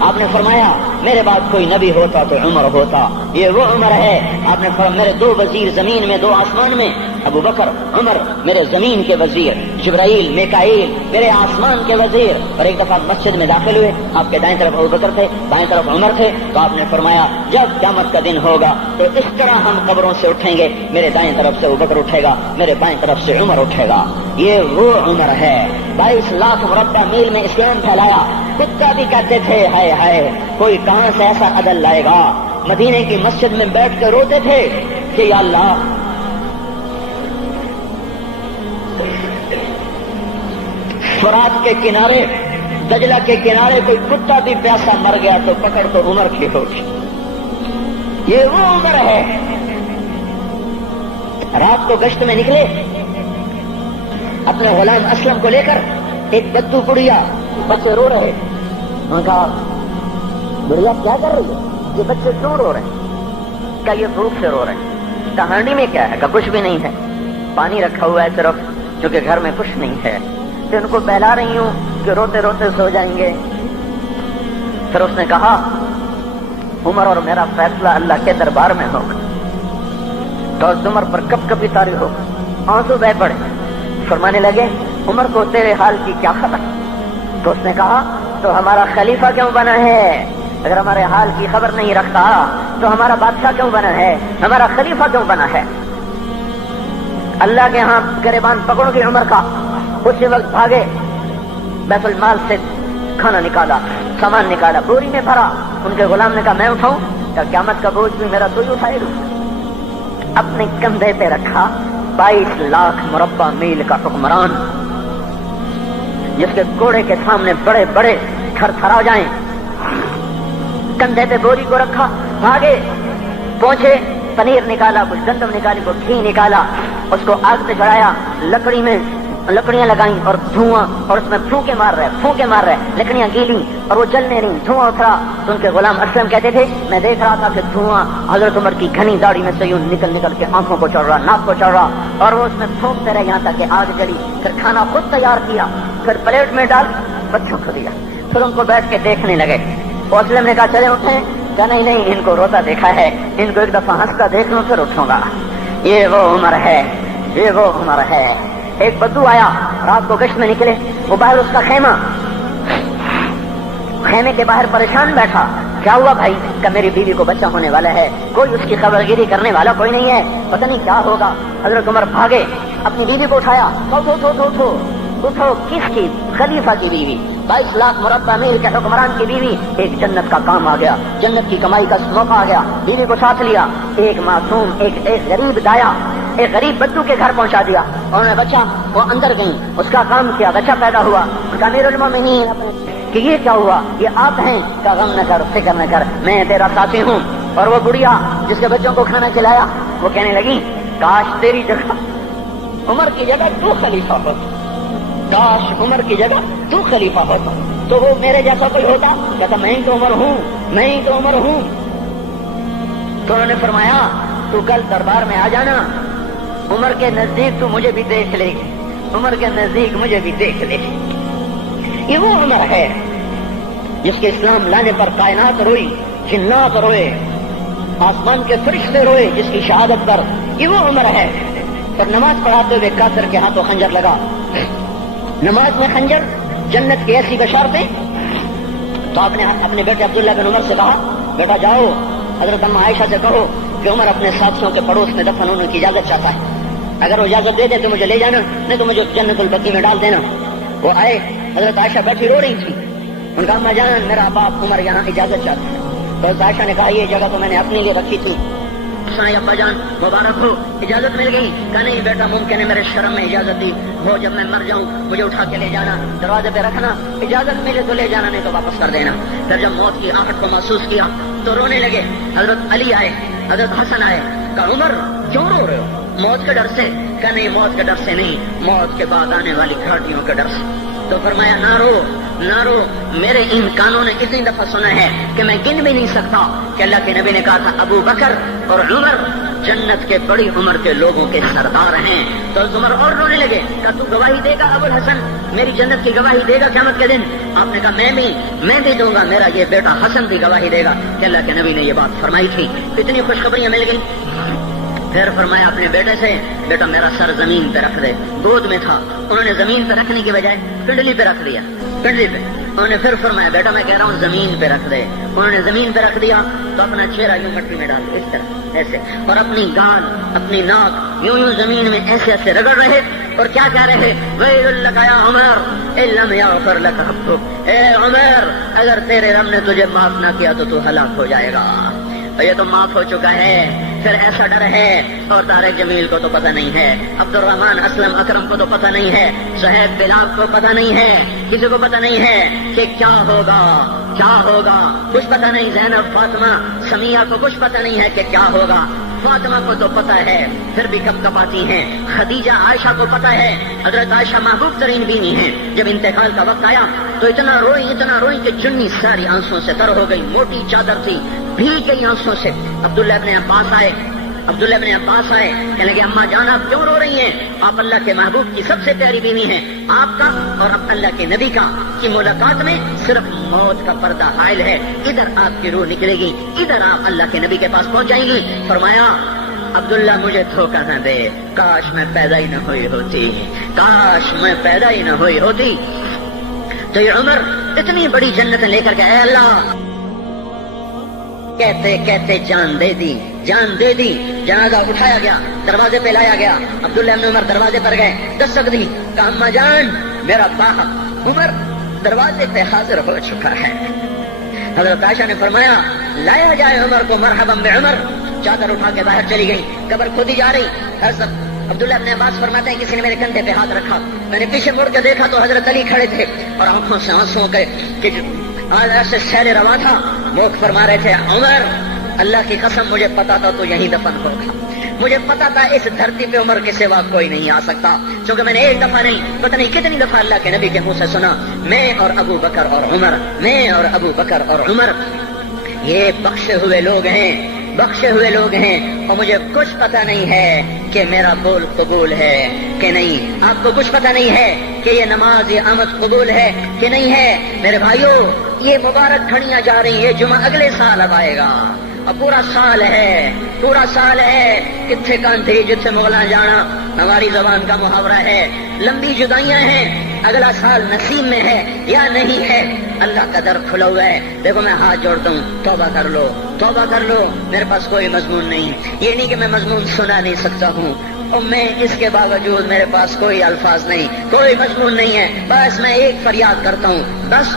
آپ نے فرمایا، میرے بعد کوئی نبی ہوتا تو عمر ہوتا۔ یہ وہ عمر ہے۔ آپ نے فرمایا، میرے دو وزیر زمین میں، دو آسمان میں، ابو بکر عمر میرے زمین کے وزیر، جبرائیل میکائیل میرے آسمان کے وزیر۔ اور ایک دفعہ مسجد میں داخل ہوئے، آپ کے دائیں طرف ابو بکر تھے، بائیں طرف عمر تھے، تو آپ نے فرمایا، جب قیامت کا دن ہوگا تو اس طرح ہم قبروں سے اٹھیں گے، میرے دائیں طرف سے ابو بکر اٹھے گا، میرے بائیں طرف سے عمر اٹھے گا۔ یہ وہ عمر ہے۔ 22 لاکھ مربع میل میں اسلام پھیلایا۔ کتا بھی کہتے تھے، ہائے ہائے کوئی کہاں سے ایسا عدل لائے گا۔ مدینے کی مسجد میں بیٹھ کے روتے تھے کہ یا اللہ، فرات کے کنارے، دجلہ کے کنارے کوئی کتا بھی پیاسا مر گیا تو پکڑ تو عمر کی ہوگی۔ یہ وہ عمر ہے۔ رات کو گشت میں نکلے اپنے غلام اسلم کو لے کر، ایک بدو بڑھیا، بچے رو رہے، انہوں نے کہا، بڑھیا کیا کر رہی ہے؟ یہ بچے کیوں رو رہے ہیں؟ کیا یہ بھوک سے رو رہے ہیں؟ کہانی میں کیا ہے؟ کہ کچھ بھی نہیں ہے، پانی رکھا ہوا ہے صرف، کیونکہ گھر میں کچھ نہیں ہے، تو ان کو بہلا رہی ہوں کہ روتے روتے سو جائیں گے۔ پھر اس نے کہا، عمر اور میرا فیصلہ اللہ کے دربار میں ہوگا، تو عمر پر کب کبھی طاری ہوگا۔ آنسو بہ پڑے، فرمانے لگے، عمر کو تیرے حال کی کیا خبر؟ تو اس نے کہا، تو ہمارا خلیفہ کیوں بنا ہے؟ اگر ہمارے حال کی خبر نہیں رکھتا تو ہمارا بادشاہ کیوں بنا ہے؟ ہمارا خلیفہ کیوں بنا ہے؟ اللہ کے ہاں گریبان پکڑو گے عمر کا۔ اسی وقت بھاگے، بیت المال سے کھانا نکالا، سامان نکالا، بوری میں بھرا۔ ان کے غلام نے کہا، میں اٹھاؤں؟ کہ قیامت کا بوجھ بھی میرا تو ہی اٹھائے گا۔ اپنے کندھے پہ رکھا 22 لاکھ مربع میل کا حکمران، جس کے گھوڑے کے سامنے بڑے بڑے تھر تھرا جائیں، کندھے پہ بوری کو رکھا، بھاگے، پہنچے، پنیر نکالا، کچھ گندم نکالی، کچھ گھی نکالا، اس کو آگ پہ چڑھایا، لکڑی میں لکڑیاں لگائیں اور دھواں، اور اس میں پھونکے مار رہے، لکڑیاں گیلی اور وہ جلنے نہیں، دھواں اترا۔ تو ان کے غلام اسلم کہتے تھے، میں دیکھ رہا تھا کہ دھواں حضرت عمر کی گھنی داڑھی میں سے یوں نکل کے آنکھوں کو چڑھ رہا، ناک کو چڑھ رہا، اور وہ اس میں پھونکتے رہے یہاں تک کہ آگ جلی۔ پھر کھانا خود تیار کیا، پھر پلیٹ میں ڈال بچوں کو دیا، پھر ان کو بیٹھ کے دیکھنے لگے۔ اسلم نے کہا، چلے اٹھیں؟ کہا، نہیں، ان کو روتا دیکھا ہے، ان کو ایک دفعہ ہنس کر دیکھ لوں پھر اٹھوں گا۔ یہ وہ عمر ہے، یہ وہ عمر ہے۔ ایک بدو آیا، رات کو گشت میں نکلے، وہ باہر اس کا خیمے کے باہر پریشان بیٹھا۔ کیا ہوا بھائی؟ کہ میری بیوی کو بچہ ہونے والا ہے، کوئی اس کی خبر گیری کرنے والا کوئی نہیں ہے، پتہ نہیں کیا ہوگا۔ حضرت عمر بھاگے، اپنی بیوی کو اٹھایا، اٹھو، کس کی؟ خلیفہ کی بیوی، 22 لاکھ مربع میل کے حکمران کی بیوی۔ ایک جنت کا کام آ گیا، جنت کی کمائی کا موقع آ گیا، بیوی کو ساتھ لیا، ایک معصوم، ایک غریب دایا، ایک غریب بدو کے گھر پہنچا دیا، اور انہیں بچہ، وہ اندر گئی، اس کا کام کیا، بچہ پیدا ہوا۔ ان کا امیر المومنین کہ یہ کیا ہوا؟ یہ آپ ہیں؟ کا غم نہ کر، فکر نہ کر، میں تیرا ساتھی ہوں۔ اور وہ بڑھیا جس کے بچوں کو کھانا کھلایا، وہ کہنے لگی، کاش تیری جگہ عمر کی جگہ تو خلیفہ ہوتا، کاش عمر کی جگہ تو خلیفہ ہوتا تو وہ میرے جیسا کوئی ہوتا۔ کہتا، میں ہی تو عمر ہوں، میں ہی تو عمر ہوں۔ تو انہوں نے فرمایا، تو کل دربار میں آ جانا، عمر کے نزدیک تو مجھے بھی دیکھ لے، عمر کے نزدیک مجھے بھی دیکھ لے۔ یہ وہ عمر ہے جس کے اسلام لانے پر کائنات روئی، جنات روئے، آسمان کے فرشتے روئے جس کی شہادت پر۔ یہ وہ عمر ہے۔ اور نماز پڑھاتے ہوئے کافر کے ہاتھوں خنجر لگا، نماز میں خنجر، جنت کی ایسی بشارتیں۔ تو آپ نے اپنے بیٹے عبداللہ بن عمر سے کہا، بیٹا جاؤ حضرت اماں عائشہ سے کہو کہ عمر اپنے ساتھیوں کے پڑوس میں دفن ہونے کی اجازت چاہتا ہے، اگر وہ اجازت دے دے تو مجھے لے جانا، نہیں تو مجھے جنت البقیع میں ڈال دینا۔ وہ آئے، حضرت عائشہ بیٹھی رو رہی تھی، ان کا اما جان میرا باپ عمر یہاں اجازت چاہتے ہیں. تو حضرت عائشہ نے کہا یہ جگہ تو میں نے اپنے لیے رکھی تھی. ابا جان مبارک ہو، اجازت مل گئی. کہا نہیں بیٹا ممکن ہے میرے شرم میں اجازت دی ہو، جب میں مر جاؤں مجھے اٹھا کے لے جانا، دروازے پہ رکھنا، اجازت ملے تو لے جانا نہیں تو واپس کر دینا. پھر جب موت کی آہٹ کو محسوس کیا تو رونے لگے. حضرت علی آئے، حضرت حسن آئے. کہا عمر کیوں رو رہے ہو؟ موت کے ڈر سے. کہا نہیں موت کے ڈر سے نہیں، موت کے بعد آنے والی گھاٹیوں کے ڈر سے. تو فرمایا نہ رو نہ رو، میرے ان کانوں نے اتنی دفعہ سنا ہے کہ میں گن بھی نہیں سکتا کہ اللہ کے نبی نے کہا تھا ابو بکر اور عمر جنت کے بڑی عمر کے لوگوں کے سردار ہیں. تو عمر اور رونے لگے. کہا تو گواہی دے گا ابو الحسن، میری جنت کی گواہی دے گا قیامت کے دن؟ آپ نے کہا میں بھی دوں گا، میرا یہ بیٹا حسن بھی گواہی دے گا کہ اللہ کے نبی نے یہ بات فرمائی تھی. اتنی خوشخبریاں مل گئی. پھر فرمایا اپنے بیٹے سے بیٹا میرا سر زمین پہ رکھ دے. گود میں تھا، انہوں نے زمین پہ رکھنے کی بجائے پنڈلی پہ رکھ دیا. پنڈلی پہ انہوں نے پھر فرمایا بیٹا میں کہہ رہا ہوں زمین پہ رکھ دے. انہوں نے زمین پہ رکھ دیا تو اپنا چہرہ یوں مٹی میں ڈال دیا اس طرح ایسے، اور اپنی گال اپنی ناک یوں زمین میں ایسے ایسے رگڑ رہے اور کیا کہہ رہے ویل لک یا عمر ان لم یغفر لک ربک، اے عمر اگر تیرے رب نے تجھے معاف نہ کیا تو تو ہلاک ہو جائے گا. یہ تو معاف ہو چکا ہے، پھر ایسا ڈر ہے. اور طارق جمیل کو تو پتہ نہیں ہے، عبد الرحمن اسلم اکرم کو تو پتہ نہیں ہے، صہیب بلال کو پتہ نہیں ہے، کسی کو پتہ نہیں ہے کہ کیا ہوگا کیا ہوگا. کچھ پتہ نہیں. زینب فاطمہ سمیہ کو کچھ پتہ نہیں ہے کہ کیا ہوگا. فاطمہ کو تو پتہ ہے پھر بھی کب کب آتی ہیں. خدیجہ عائشہ کو پتہ ہے. حضرت عائشہ محبوب ترین بیوی ہیں. جب انتقال کا وقت آیا تو اتنا روئی کہ چنی ساری آنسوں سے تر ہو گئی. موٹی چادر تھی بھیگ گئی آنسوں سے. عبداللہ ابن عباس آئے کہنے لگے اما جان آپ کیوں رو رہی ہیں؟ آپ اللہ کے محبوب کی سب سے پیاری بیوی ہیں. آپ کا اور اب اللہ کے نبی کا کی ملاقات میں صرف موت کا پردہ حائل ہے. ادھر آپ کی روح نکلے گی، ادھر آپ اللہ کے نبی کے پاس پہنچ جائیں گی. فرمایا عبداللہ مجھے دھوکہ نہ دے، کاش میں پیدا ہی نہ ہوئی ہوتی، کاش میں پیدا ہی نہ ہوئی ہوتی. تو یہ عمر اتنی بڑی جنت لے کر کے اے اللہ کہتے کہتے جان دے دی. جنازہ اٹھایا گیا، دروازے پہ لایا گیا. عبداللہ ابن عمر دروازے پر گئے، دستک دی. کہا اما جان میرا باپ عمر دروازے پہ حاضر ہو چکا ہے. حضرت عائشہ نے فرمایا لایا جائے عمر کو. مرحبا بعمر. چادر اٹھا کے باہر چلی گئی. قبر کھودی جا رہی. عبداللہ ابن عباس فرماتے ہیں کسی نے میرے کندھے پہ ہاتھ رکھا. میں نے پیچھے مڑ کے دیکھا تو حضرت علی کھڑے تھے اور آنکھوں سے آنسوں کے ایسے سیل رواں تھا. وہ فرما رہے تھے عمر اللہ کی قسم مجھے پتا تھا تو یہیں دفن ہوگا. مجھے پتا تھا اس دھرتی پہ عمر کے سوا کوئی نہیں آ سکتا. چونکہ میں نے ایک دفعہ نہیں پتہ نہیں کتنی دفعہ اللہ کے نبی کے منہ سے سنا میں اور ابو بکر اور عمر، میں اور ابو بکر اور عمر یہ بخشے ہوئے لوگ ہیں اور مجھے کچھ پتہ نہیں ہے کہ میرا بول قبول ہے کہ نہیں. آپ کو کچھ پتہ نہیں ہے کہ یہ نماز یہ آمد قبول ہے کہ نہیں ہے. میرے بھائیوں یہ مبارک گھڑیاں جا رہی ہیں. جمعہ اگلے سال اب آئے گا اور پورا سال ہے کتنے کانٹھی جتنے مغلاں جانا ہماری زبان کا محاورہ ہے. لمبی جدائیاں ہیں، اگلا سال نصیب میں ہے یا نہیں ہے. اللہ کا در کھلا ہوا ہے. دیکھو میں ہاتھ جوڑتا ہوں توبہ کر لو. میرے پاس کوئی مضمون نہیں. یہ نہیں کہ میں مضمون سنا نہیں سکتا ہوں اور میں اس کے باوجود میرے پاس کوئی الفاظ نہیں، کوئی مضمون نہیں ہے. بس میں ایک فریاد کرتا ہوں بس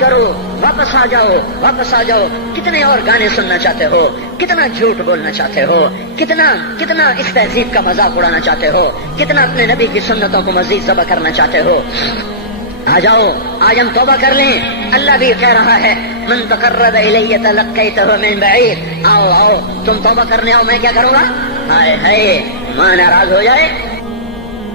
کرو واپس آ جاؤ. کتنے اور گانے سننا چاہتے ہو، کتنا جھوٹ بولنا چاہتے ہو، کتنا اس تہذیب کا مذاق اڑانا چاہتے ہو، کتنا اپنے نبی کی سنتوں کو مزید ذبح کرنا چاہتے ہو. آ جاؤ آج ہم توبہ کر لیں. اللہ بھی کہہ رہا ہے من تقرب الی تلقیتہ من بعید. آؤ تم توبہ کرنے آؤ میں کیا کروں گا. ہائے ماں ناراض ہو جائے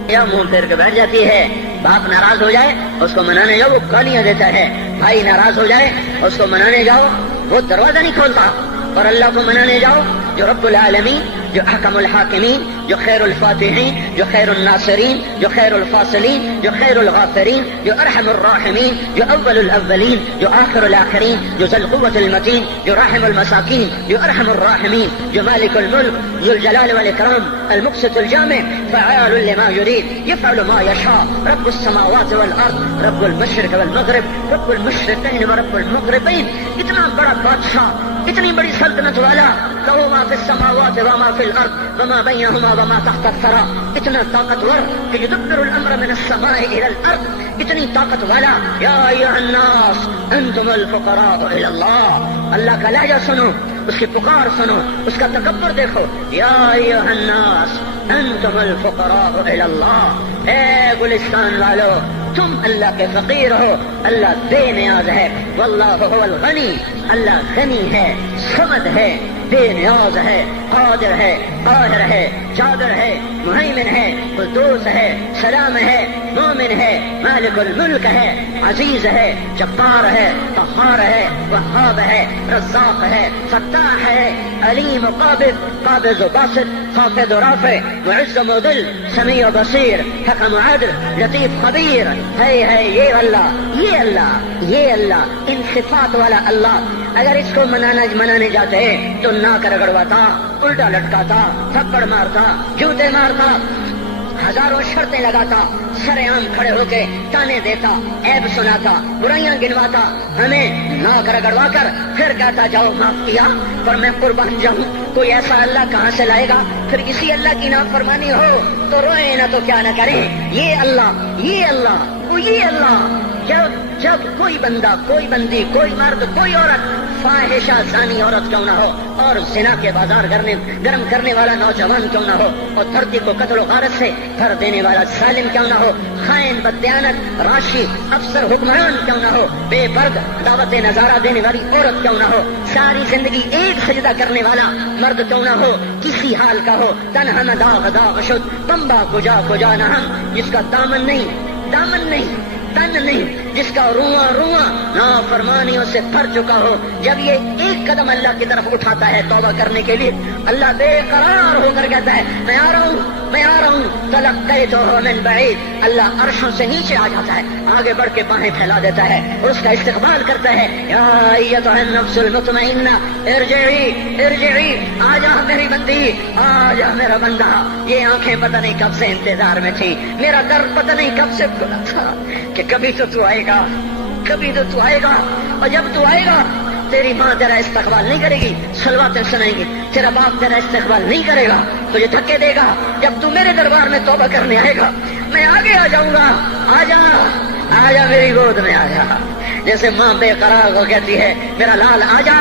یا منہ پھیر کے بیٹھ جاتی ہے. باپ ناراض ہو جائے اس کو منانے جاؤ وہ گالیاں دیتا ہے. بھائی ناراض ہو جائے اس کو منانے جاؤ وہ دروازہ نہیں کھولتا. اور اللہ کو منانے جاؤ جو رب العالمین، جو احکم الحاکمین، جو خیر الفاتحین، جو خیر الناصرین، جو خیر الفاصلین، جو خیر الغافرین، جو ارحم الراحمین، جو اول الاولین، جو آخر الاخرین، جو ذو القوة المتین، جو راحم المساکین، جو ارحم الراحمین، جو مالک الملک ذو الجلال والاکرام المقسط الجامع فعال لما يريد يفعل ما يشاء رب السماوات والارض رب المشرق والمغرب رب المشرقین ورب المغربین. اتنا بڑا بادشاہ، اتنی بڑی سلطنت والا، لہو ما فی السماوات وما فی الارض وما بینہما وما تحت الثری، اتنا طاقتور کہ یدبر الامر من السماء الى الارض، اتنی طاقت والا. یا ایھا الناس انتم الفقراء الی اللہ. اللہ کا لہجہ سنو، اس کی پکار سنو، اس کا تکبر دیکھو. یا ایھا الناس انتم الفقراء الی اللہ. اے گلستان والو، تم اللہ کے فقیر ہو، اللہ بے نیاز ہے. واللہ هو الغنی، اللہ غنی ہے، صمد ہے، بے نیاز ہے، قادر ہے، قاہر ہے، جابر ہے، مہیمن ہے، قدوس ہے، سلام ہے، مومن ہے، مالک الملک ہے، عزیز ہے، جبار ہے، قہار ہے، وہاب ہے، رزاق ہے، فتاح ہے، علیم و قابض و باسط، خافض و رافع، معز و مذل، سمیع و بصیر، حکم و عدل، لطیف خبیر. ہے یہ اللہ، یہ اللہ، یہ اللہ، ان صفات والا اللہ. اگر اس کو منانے جاتے تو ناک رگڑواتا، الٹا لٹکاتا، تھپڑ مارتا، جوتے مارتا، ہزاروں شرطیں لگاتا، سر عام کھڑے ہو کے تانے دیتا، عیب سناتا، برائیاں گنواتا، ہمیں ناک رگڑوا کر پھر کہتا جاؤ معاف کیا پر میں قربان جاؤں. کوئی ایسا اللہ کہاں سے لائے گا؟ پھر کسی اللہ کی نافرمانی ہو تو روئیں نہ تو کیا نہ کریں. یہ اللہ، یہ اللہ، یہ اللہ. جب کوئی بندہ، کوئی بندی، کوئی مرد، کوئی عورت فاحشہ زانی عورت کیوں نہ ہو، اور زنا کے بازار گرم کرنے والا نوجوان کیوں نہ ہو، اور دھرتی کو قتل و غارت سے بھر دینے والا ظالم کیوں نہ ہو، خائن، بددیانت، راشی، افسر، حکمران کیوں نہ ہو، بے پرد دعوت نظارہ دینے والی عورت کیوں نہ ہو، ساری زندگی ایک سجدہ کرنے والا مرد کیوں نہ ہو، کسی حال کا ہو، تنہا نہ داغ داغ شد، بمبا کجا نہ ہم، جس کا دامن نہیں، تن نہیں، جس کا رواں نافرمانیوں سے بھر چکا ہو. جب یہ ایک قدم اللہ کی طرف اٹھاتا ہے توبہ کرنے کے لیے، اللہ بے قرار ہو کر کہتا ہے میں آ رہا ہوں. تلقیتہ من بعید، اللہ عرشوں سے نیچے آ جاتا ہے، آگے بڑھ کے باہیں پھیلا دیتا ہے، اس کا استقبال کرتا ہے. یا ایتھا النفس المطمئنہ ارجعی، آ جا میری بندی، آ جا میرا بندہ. یہ آنکھیں پتہ نہیں کب سے انتظار میں تھی، میرا در پتہ نہیں کب سے کھلا تھا کہ کبھی تو آئے گا، کبھی تو آئے گا. اور جب تو آئے گا تیری ماں تیرا استقبال نہیں کرے گی، صلواتیں سنائیں گی، تیرا باپ تیرا استقبال نہیں کرے گا، تجھے دھکے دے گا. جب تو میرے دربار میں توبہ کرنے آئے گا میں آگے آ جاؤں گا. آ جا میری گود میں آ جا. جیسے ماں بے قرار کو کہتی ہے میرا لال آ جا،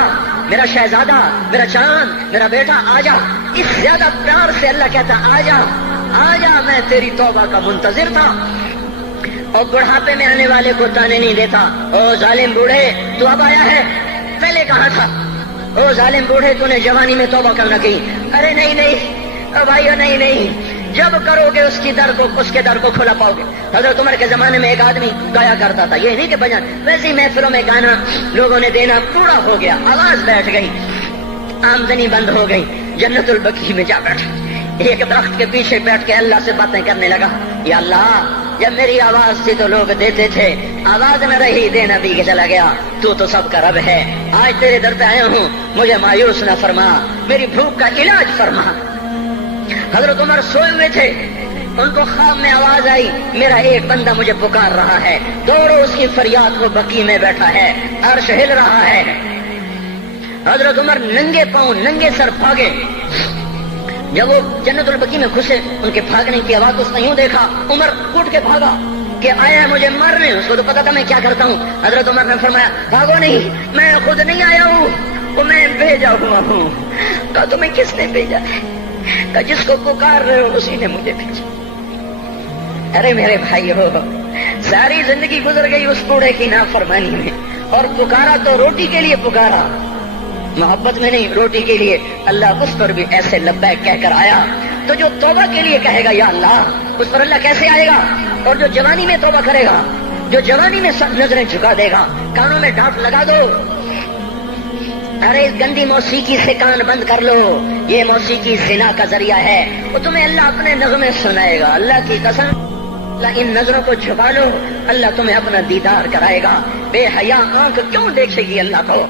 میرا شہزادہ، میرا چاند، میرا بیٹا آ جا، اس زیادہ پیار سے اللہ کہتا آ جا، میں تیری توبہ کا منتظر تھا. اور بڑھاپے میں آنے والے کو تانے نہیں دیتا. او ظالم بوڑھے تو اب آیا ہے، پہلے کہا تھا. او ظالم بوڑھے تو نے جوانی میں توبہ کرنا کی. ارے نہیں بھائیو، نہیں، جب کرو گے اس کے در کو کھلا پاؤ گے. حضرت عمر کے زمانے میں ایک آدمی گایا کرتا تھا، یہ نہیں کہ بجن، ویسے ہی محفلوں میں گانا لوگوں نے دینا پورا ہو گیا، آواز بیٹھ گئی، آمدنی بند ہو گئی. جنت البقیع میں جا بیٹھا، ایک درخت کے پیچھے بیٹھ کے اللہ سے باتیں کرنے لگا. یا اللہ، جب میری آواز تھی تو لوگ دیتے تھے، آواز نہ رہی دینا بھی چلا گیا. تو سب کا رب ہے. آج تیرے در پہ آیا ہوں، مجھے مایوس نہ فرما، میری بھوک کا علاج فرما. حضرت عمر سوئے ہوئے تھے، ان کو خواب میں آواز آئی میرا ایک بندہ مجھے پکار رہا ہے. دوڑو اس کی فریاد، وہ بقیع میں بیٹھا ہے، عرش ہل رہا ہے. حضرت عمر ننگے پاؤں ننگے سر بھاگے. جب وہ جنت البقیع میں گھسے ان کے بھاگنے کی آواز کو اس نے یوں دیکھا، عمر اٹھ کے بھاگا کہ آیا ہے مجھے مارنے. اس کو تو پتا تھا میں کیا کرتا ہوں. حضرت عمر نے فرمایا بھاگو نہیں، میں خود نہیں آیا ہوں، وہ میں بھیجا ہوا ہوں. کہا تمہیں کس نے بھیجا ہے؟ کہا جس کو پکار رہے ہو اسی نے مجھے بھیجا. ارے میرے بھائی ہو، ساری زندگی گزر گئی اس بوڑھے کی نافرمانی میں، اور پکارا تو روٹی کے لیے پکارا، محبت میں نہیں، روٹی کے لیے. اللہ اس پر بھی ایسے لبیک کہہ کر آیا. تو جو توبہ کے لیے کہے گا یا اللہ، اس پر اللہ کیسے آئے گا؟ اور جو جوانی میں توبہ کرے گا، جو جوانی میں سب نظریں جھکا دے گا، کانوں میں ڈانٹ لگا دو، ارے اس گندی موسیقی سے کان بند کر لو، یہ موسیقی زنا کا ذریعہ ہے، وہ تمہیں اللہ اپنے نغمے سنائے گا. اللہ کی قسم، اللہ ان نظروں کو چھپا لو، اللہ تمہیں اپنا دیدار کرائے گا. بے حیا آنکھ کیوں دیکھے گی اللہ کو؟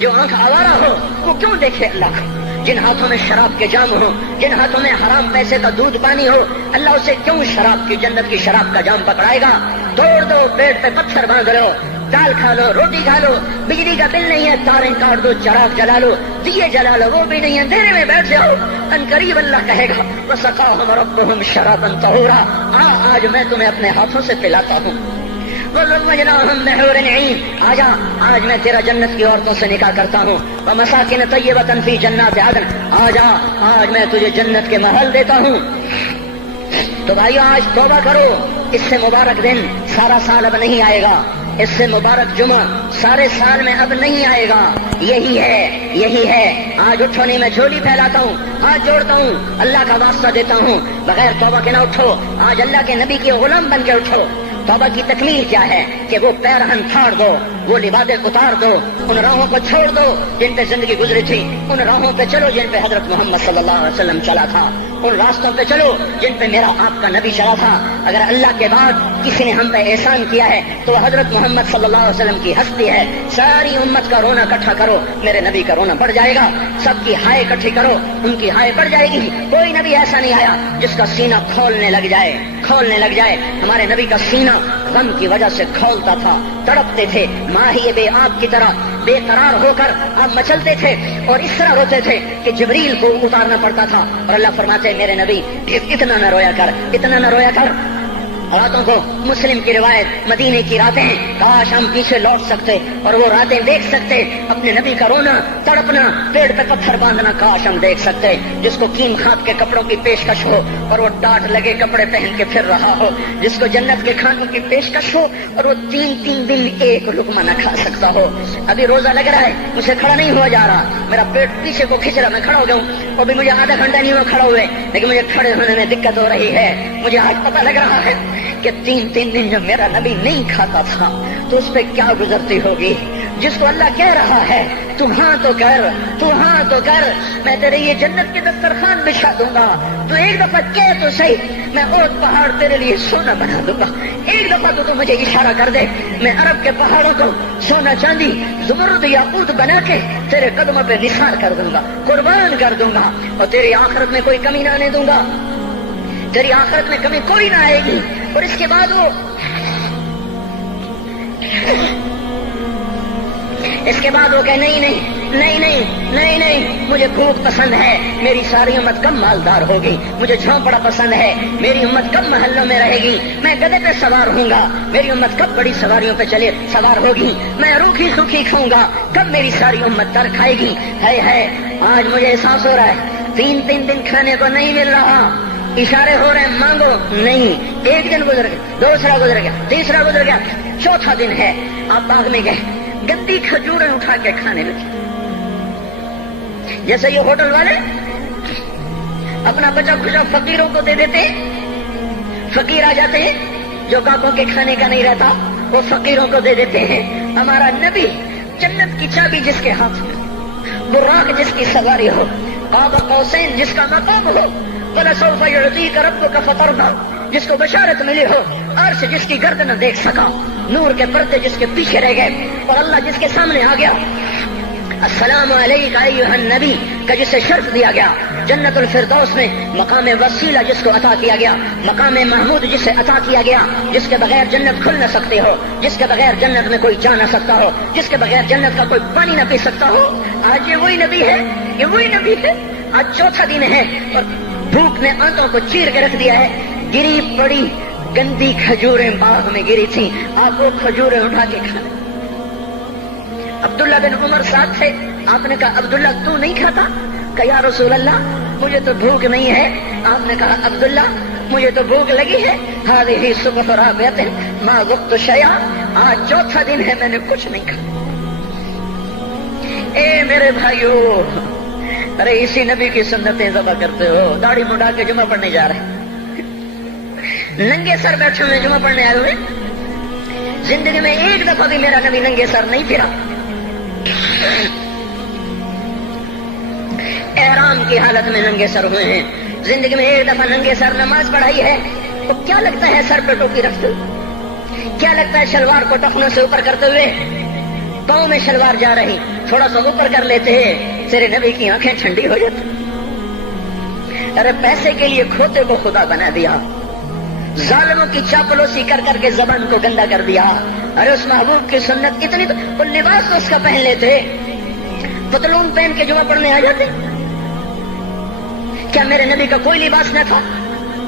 جو آنکھ آوارہ ہو وہ کیوں دیکھے اللہ کو؟ جن ہاتھوں میں شراب کے جام ہو، جن ہاتھوں میں حرام پیسے کا دودھ پانی ہو، اللہ اسے کیوں شراب کی، جنت کی شراب کا جام پکڑائے گا؟ توڑ دو، پیٹ پہ پتھر باندھ لو، دال کھا لو، روٹی کھا لو، بجلی کا بل نہیں ہے تاریں کاٹ دو، چراغ جلا لو، دیے جلا لو، وہ بھی نہیں ہے، اندھیرے میں بیٹھ جاؤ، ان قریب اللہ کہے گا وسقاہم ربہم شرابا طہورا، آج میں تمہیں اپنے ہاتھوں سے پلاتا ہوں، وزوجناہم بحور عین، آجا آج میں تیرا جنت کی عورتوں سے نکاح کرتا ہوں، ومساکن طیبۃ فی جنات عدن، آجا آج میں تجھے جنت کے محل دیتا ہوں۔ تو بھائیو آج توبہ کرو، اس سے مبارک دن سارا سال اب نہیں آئے گا، اس سے مبارک جمعہ سارے سال میں اب نہیں آئے گا، یہی ہے، آج اٹھو نہیں میں جھولی پھیلاتا ہوں، ہاتھ جوڑتا ہوں، اللہ کا واسطہ دیتا ہوں، بغیر توبہ کے نہ اٹھو، آج اللہ کے نبی کے غلام بن کے اٹھو۔ توبہ کی تکمیل کیا ہے کہ وہ پیرہن پھاڑ دو، وہ لبادیں اتار دو، ان راہوں کو چھوڑ دو جن پہ زندگی گزری تھی، ان راہوں پہ چلو جن پہ حضرت محمد صلی اللہ علیہ وسلم چلا تھا، ان راستوں پہ چلو جن پہ میرا آپ کا نبی چلا تھا۔ اگر اللہ کے بعد کسی نے ہم پہ احسان کیا ہے تو وہ حضرت محمد صلی اللہ علیہ وسلم کی ہستی ہے۔ ساری امت کا رونا اکٹھا کرو، میرے نبی کا رونا بڑھ جائے گا، سب کی ہائے اکٹھی کرو، ان کی ہائے بڑھ جائے گی۔ کوئی نبی ایسا نہیں آیا جس کا سینہ کھولنے لگ جائے۔ ہمارے نبی کا سینہ غم کی وجہ سے کھولتا تھا، تڑپتے تھے، ماہی بے آب کی طرح بے قرار ہو کر آپ مچلتے تھے اور اس طرح روتے تھے کہ جبریل کو اتارنا پڑتا تھا، اور اللہ فرماتے میرے نبی اتنا نہ رویا کر۔ راتوں کو مسلم کی روایت مدینے کی راتیں، کاش ہم پیچھے لوٹ سکتے اور وہ راتیں دیکھ سکتے، اپنے نبی کا رونا تڑپنا، پیڑ پہ پتھر باندھنا کاش ہم دیکھ سکتے، جس کو کیم خات کے کپڑوں کی پیشکش ہو اور وہ ٹاٹ لگے کپڑے پہن کے پھر رہا ہو، جس کو جنت کے کھانوں کی پیشکش ہو اور وہ تین دن ایک لقمہ نہ کھا سکتا ہو۔ ابھی روزہ لگ رہا ہے، مجھے کھڑا نہیں ہوا جا رہا، میرا پیٹ پیچھے کو کھینچ رہا، میں کھڑا ہو گیا ہوں، اور بھی مجھے آدھا گھنٹہ نہیں ہوا کھڑا ہوئے، لیکن مجھے کھڑے ہونے میں دقت ہو رہی ہے۔ مجھے آج پتہ لگ رہا ہے کہ تین دن جب میرا نبی نہیں کھاتا تھا تو اس پہ کیا گزرتی ہوگی، جس کو اللہ کہہ رہا ہے تو ہاں تو کر، میں تیرے یہ جنت کے دسترخوان بچھا دوں گا، تو ایک دفعہ کہہ تو صحیح، میں احد پہاڑ تیرے لیے سونا بنا دوں گا، ایک دفعہ تو مجھے اشارہ کر دے، میں عرب کے پہاڑوں کو سونا چاندی زمرد یاقوت بنا کے تیرے قدموں پہ نثار کر دوں گا، قربان کر دوں گا، اور تیری آخرت میں کوئی کمی نہ آنے دوں گا، تیری آخرت میں کمی کوئی نہ آئے گی۔ اور اس کے بعد وہ کہ نہیں، مجھے بھوک پسند ہے، میری ساری امت کم مالدار ہوگی، مجھے جھونپڑا پسند ہے، میری امت کم محلوں میں رہے گی، میں گدھے پہ سوار ہوں گا، میری امت کب بڑی سواریوں پہ سوار ہوگی، میں روکھی سوکھی کھاؤں گا، کب میری ساری امت تر کھائے گی۔ ہے آج مجھے احساس ہو رہا ہے، تین دن کھانے کو نہیں مل رہا، اشارے ہو رہے ہیں مانگو نہیں، ایک دن گزر گیا، دوسرا گزر گیا، تیسرا گزر گیا، چوتھا دن ہے، آپ باغ میں گئے، گندی کھجوریں اٹھا کے کھانے لگے، جیسے یہ ہوٹل والے اپنا بچا کھچا فقیروں کو دے دیتے، فقیر آ جاتے ہیں جو باقوں کے کھانے کا نہیں رہتا وہ فقیروں کو دے دیتے ہیں۔ ہمارا نبی جنت کی چابی جس کے ہاتھ میں، براق جس کی سواری ہو، قاب قوسین جس کا مقام ہو، وَلَسَوْفَ يُعْطِيكَ رَبُّكَ فَتَرْضَىٰ جس کو بشارت ملی ہو، عرش جس کی گرد نہ دیکھ سکا، نور کے پردے جس کے پیچھے رہ گئے، اور اللہ جس کے سامنے آ گیا، السلام علیک ایھا النبی کا جسے شرف دیا گیا، جنت الفردوس میں مقام وسیلہ جس کو عطا کیا گیا، مقام محمود جسے عطا کیا گیا، جس کے بغیر جنت کھل نہ سکتے ہو، جس کے بغیر جنت میں کوئی جا نہ سکتا ہو، جس کے بغیر جنت کا کوئی پانی نہ پی سکتا ہو، آج یہ وہی نبی ہے، آج چوتھا دن ہے اور بھوک نے آنتوں کو چیر کے رکھ دیا ہے، گری پڑی گندی کھجوریں باغ میں گری تھیں، آپ وہ کھجوریں اٹھا کے کھا لیں۔ عبداللہ بن عمر ساتھ تھے، آپ نے کہا عبداللہ تو نہیں کھاتا؟ کہ یا رسول اللہ مجھے تو بھوک نہیں ہے۔ آپ نے کہا عبداللہ مجھے تو بھوک لگی ہے، ہذہ صبح رابعۃ ما ذقت شیئا، آج چوتھا دن ہے میں نے کچھ نہیں کھایا۔ اے میرے بھائیو، ارے اسی نبی کی سنتیں ذبح کرتے ہو، داڑھی منڈا کے جمعہ پڑھنے جا رہے ہیں، ننگے سر بیٹھے ہوئے جمعہ پڑھنے آئے ہوئے، زندگی میں ایک دفعہ بھی میرا نبی ننگے سر نہیں پھرا، احرام کی حالت میں ننگے سر ہوئے ہیں، زندگی میں ایک دفعہ ننگے سر نماز پڑھائی ہے، تو کیا لگتا ہے سر پہ ٹوپی رکھتے ہوئے، کیا لگتا ہے شلوار کو ٹخنوں سے اوپر کرتے ہوئے، پاؤں میں شلوار جا رہی، تھوڑا سا اوپر کر لیتے ہیں، تیرے نبی کی آنکھیں ٹھنڈی ہو جاتی۔ ارے پیسے کے لیے کھوتے کو خدا بنا دیا، ظالموں کی چاپلوسی کر کر کے زبان کو گندا کر دیا. ارے اس محبوب کی سنت اتنی تو وہ لباس تو اس کا پہن لیتے, پتلون پہن کے جمعہ پڑھنے آ جاتے. کیا میرے نبی کا کوئی لباس نہ تھا؟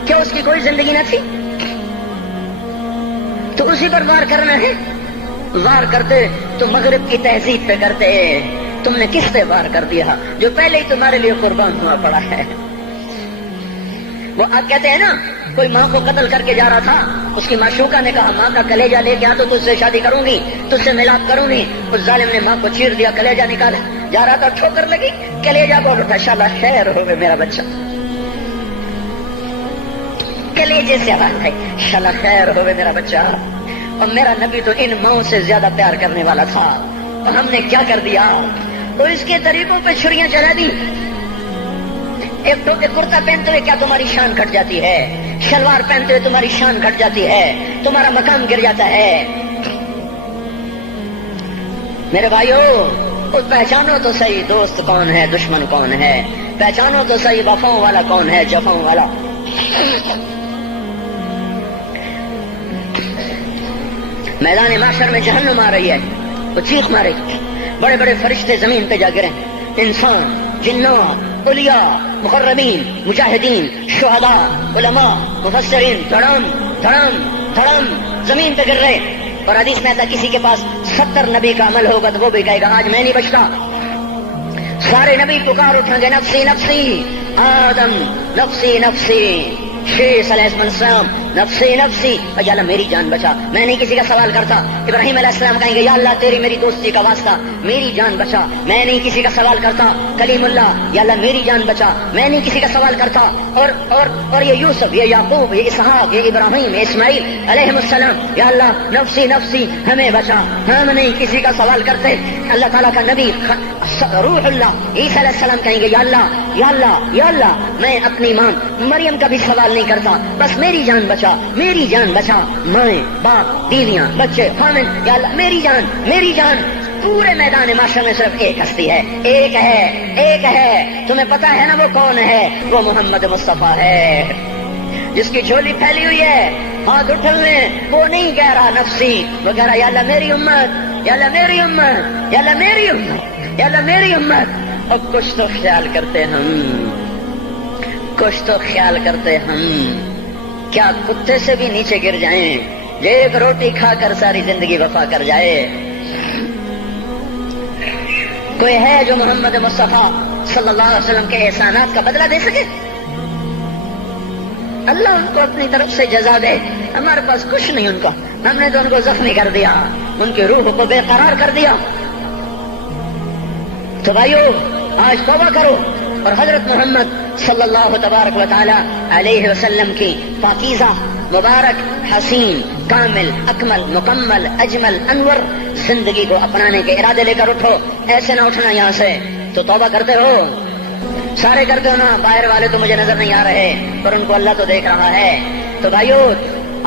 کیا اس کی کوئی زندگی نہ تھی؟ تو اسی پر وار کرنا ہے. وار کرتے تو مغرب کی تہذیب پہ کرتے. تم نے کس پہ وار کر دیا جو پہلے ہی تمہارے لیے قربان ہوا پڑا ہے؟ وہ آپ کہتے ہیں نا, کوئی ماں کو قتل کر کے جا رہا تھا, اس کی معشوقہ نے کہا ماں کا کلیجہ لے کے آ تو تجھ سے شادی کروں گی, تجھ سے ملاپ کروں گی. اس ظالم نے ماں کو چیر دیا, کلیجہ نکالا, جا رہا تھا ٹھوکر لگی, کلیجہ بول اٹھا, شالا خیر ہوگا میرا بچہ. کلیجے سے آواز ہے, شالا خیر ہوگا میرا بچہ. اور میرا نبی تو ان ماؤں سے زیادہ پیار کرنے والا تھا, اور ہم نے کیا کر دیا؟ تو اس کے طریقوں پہ چھریاں چلا دی. ایک کرتا پہنتے ہوئے کیا تمہاری شان گھٹ جاتی ہے؟ شلوار پہنتے ہوئے تمہاری شان گھٹ جاتی ہے, تمہارا مقام گر جاتا ہے. میرے بھائیو, پہچانو تو صحیح دوست کون ہے, دشمن کون ہے. پہچانو تو صحیح وفاؤں والا کون ہے, جفاؤں والا. میدان معاشر میں جہنم آ رہی ہے, وہ چیخ مارے, بڑے بڑے فرشتے زمین پہ جا گرے, انسان, جنات, اولیاء, مقربین, مجاہدین, شہداء, علماء, مفسرین, دھڑام دھڑام دھڑام زمین پہ گر رہے. اور حدیث میں آتا کسی کے پاس 70 نبی کا عمل ہوگا تو وہ بھی کہے گا آج میں نہیں بچتا. سارے نبی پکار اٹھیں گے نفسی نفسی, آدم نفسی نفسی, شیخ علیہ السلام نفسی نفسی, یا اللہ میری جان بچا, میں نہیں کسی کا سوال کرتا. ابراہیم علیہ السلام کہیں گے یا اللہ تیری میری دوستی کا واسطہ میری جان بچا, میں نہیں کسی کا سوال کرتا. کلیم اللہ, یا اللہ میری جان بچا, میں نہیں کسی کا سوال کرتا. اور یہ یوسف, یہ یعقوب, یہ اسحاق, یہ ابراہیم, یہ اسماعیل علیہ السلام, یا اللہ نفسی نفسی ہمیں بچا, ہم نہیں کسی کا سوال کرتے. اللہ تعالیٰ کا نبی روح اللہ عیسیٰ علیہ السلام کہیں گے یا اللہ یا اللہ یا اللہ میں اپنی ماں مریم کا بھی سوال نہیں کرتا, بس میری جان بچا, میری جان بچا. مائیں, باپ, بیویاں, بچے, خامن, یا اللہ میری جان میری جان. پورے میدان معاشر میں صرف ایک ہستی ہے, ایک ہے, ایک ہے. تمہیں پتا ہے نا وہ کون ہے؟ وہ محمد مصطفیٰ ہے, جس کی جھولی پھیلی ہوئی ہے, ہاتھ اٹھلنے. وہ نہیں کہہ رہا نفسی, وہ کہہ رہا یا اللہ میری امت, یا اللہ میری امت, یا اللہ میری امت, یا اللہ میری امت. اور کچھ تو خیال کرتے ہم, کچھ تو خیال کرتے ہم. کیا کتے سے بھی نیچے گر جائیں, ایک روٹی کھا کر ساری زندگی وفا کر جائے؟ کوئی ہے جو محمد مصطفیٰ صلی اللہ علیہ وسلم کے احسانات کا بدلہ دے سکے؟ اللہ ان کو اپنی طرف سے جزا دے, ہمارے پاس کچھ نہیں ان کا. ہم نے تو ان کو زخمی کر دیا, ان کی روح کو بے قرار کر دیا. تو بھائیو آج توبہ کرو اور حضرت محمد صلی اللہ تبارک و تعالی علیہ وسلم کی پاکیزہ, مبارک, حسین, کامل, اکمل, مکمل, اجمل, انور زندگی کو اپنانے کے ارادے لے کر اٹھو. ایسے نہ اٹھنا یہاں سے. تو توبہ کرتے ہو, سارے کرتے ہو نا, باہر والے تو مجھے نظر نہیں آ رہے پر ان کو اللہ تو دیکھ رہا ہے. تو بھائیو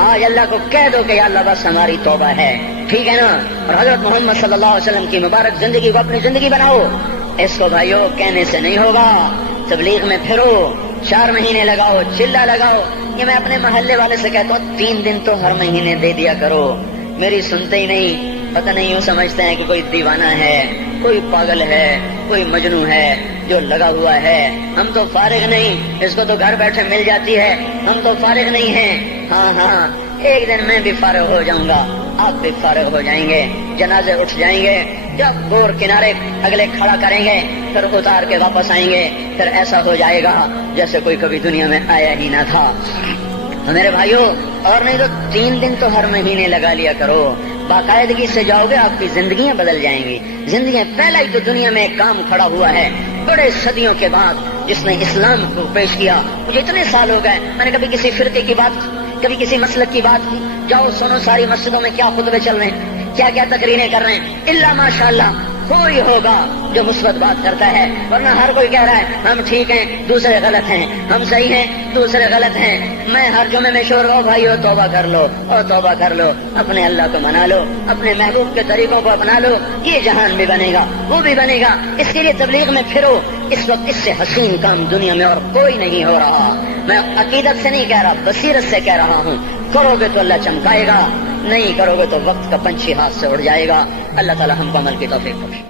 آج اللہ کو کہہ دو کہ یا اللہ بس ہماری توبہ ہے, ٹھیک ہے نا. اور حضرت محمد صلی اللہ علیہ وسلم کی مبارک زندگی کو اپنی زندگی بناؤ. اس کو بھائیو کہنے سے نہیں ہوگا. تبلیغ میں پھرو, 4 مہینے لگاؤ, چلا لگاؤ. یہ میں اپنے محلے والے سے کہتا ہوں 3 دن تو ہر مہینے دے دیا کرو. میری سنتے ہی نہیں, پتہ نہیں یوں سمجھتے ہیں کہ کوئی دیوانہ ہے, کوئی پاگل ہے, کوئی مجنوں ہے جو لگا ہوا ہے. ہم تو فارغ نہیں, اس کو تو گھر بیٹھے مل جاتی ہے, ہم تو فارغ نہیں ہیں. ہاں ہاں, ایک دن میں بھی فارغ ہو جاؤں گا, آپ بھی فارغ ہو جائیں گے, جنازے اٹھ جائیں گے, جب گور کنارے اگلے کھڑا کریں گے پھر اتار کے واپس آئیں گے, پھر ایسا ہو جائے گا جیسے کوئی کبھی دنیا میں آیا ہی نہ تھا. میرے بھائیوں, اور نہیں تو 3 دن تو ہر مہینے لگا لیا کرو. باقاعدگی سے جاؤ گے, آپ کی زندگیاں بدل جائیں گی. زندگیاں پہلا ہی تو دنیا میں ایک کام کھڑا ہوا ہے بڑے صدیوں کے بعد, جس نے اسلام کو پیش کیا. مجھے اتنے سال ہو گئے, میں نے کبھی کسی فرقے کی بات, کبھی کسی مسلک کی بات کی. جاؤ سنو ساری مسجدوں میں کیا خطبے چل رہے ہیں, کیا کیا تقریریں کر رہے ہیں. اللہ ماشاءاللہ کوئی ہوگا جو مثبت بات کرتا ہے, ورنہ ہر کوئی کہہ رہا ہے ہم ٹھیک ہیں دوسرے غلط ہیں, ہم صحیح ہیں دوسرے غلط ہیں. میں ہر جمعے میں شور ہو بھائیو توبہ کر لو, اور توبہ کر لو, اپنے اللہ کو منا لو, اپنے محبوب کے طریقوں کو اپنا لو. یہ جہان بھی بنے گا, وہ بھی بنے گا. اس کے لیے تبلیغ میں پھرو, اس وقت اس سے حسین کام دنیا میں اور کوئی نہیں ہو رہا. میں عقیدت سے نہیں کہہ رہا، بصیرت سے کہہ رہا ہوں. کرو گے تو اللہ چمکائے گا، نہیں کرو گے تو وقت کا پنچھی ہاتھ سے اڑ جائے گا. اللہ تعالی ہم کو عمل کی توفیق بخشے.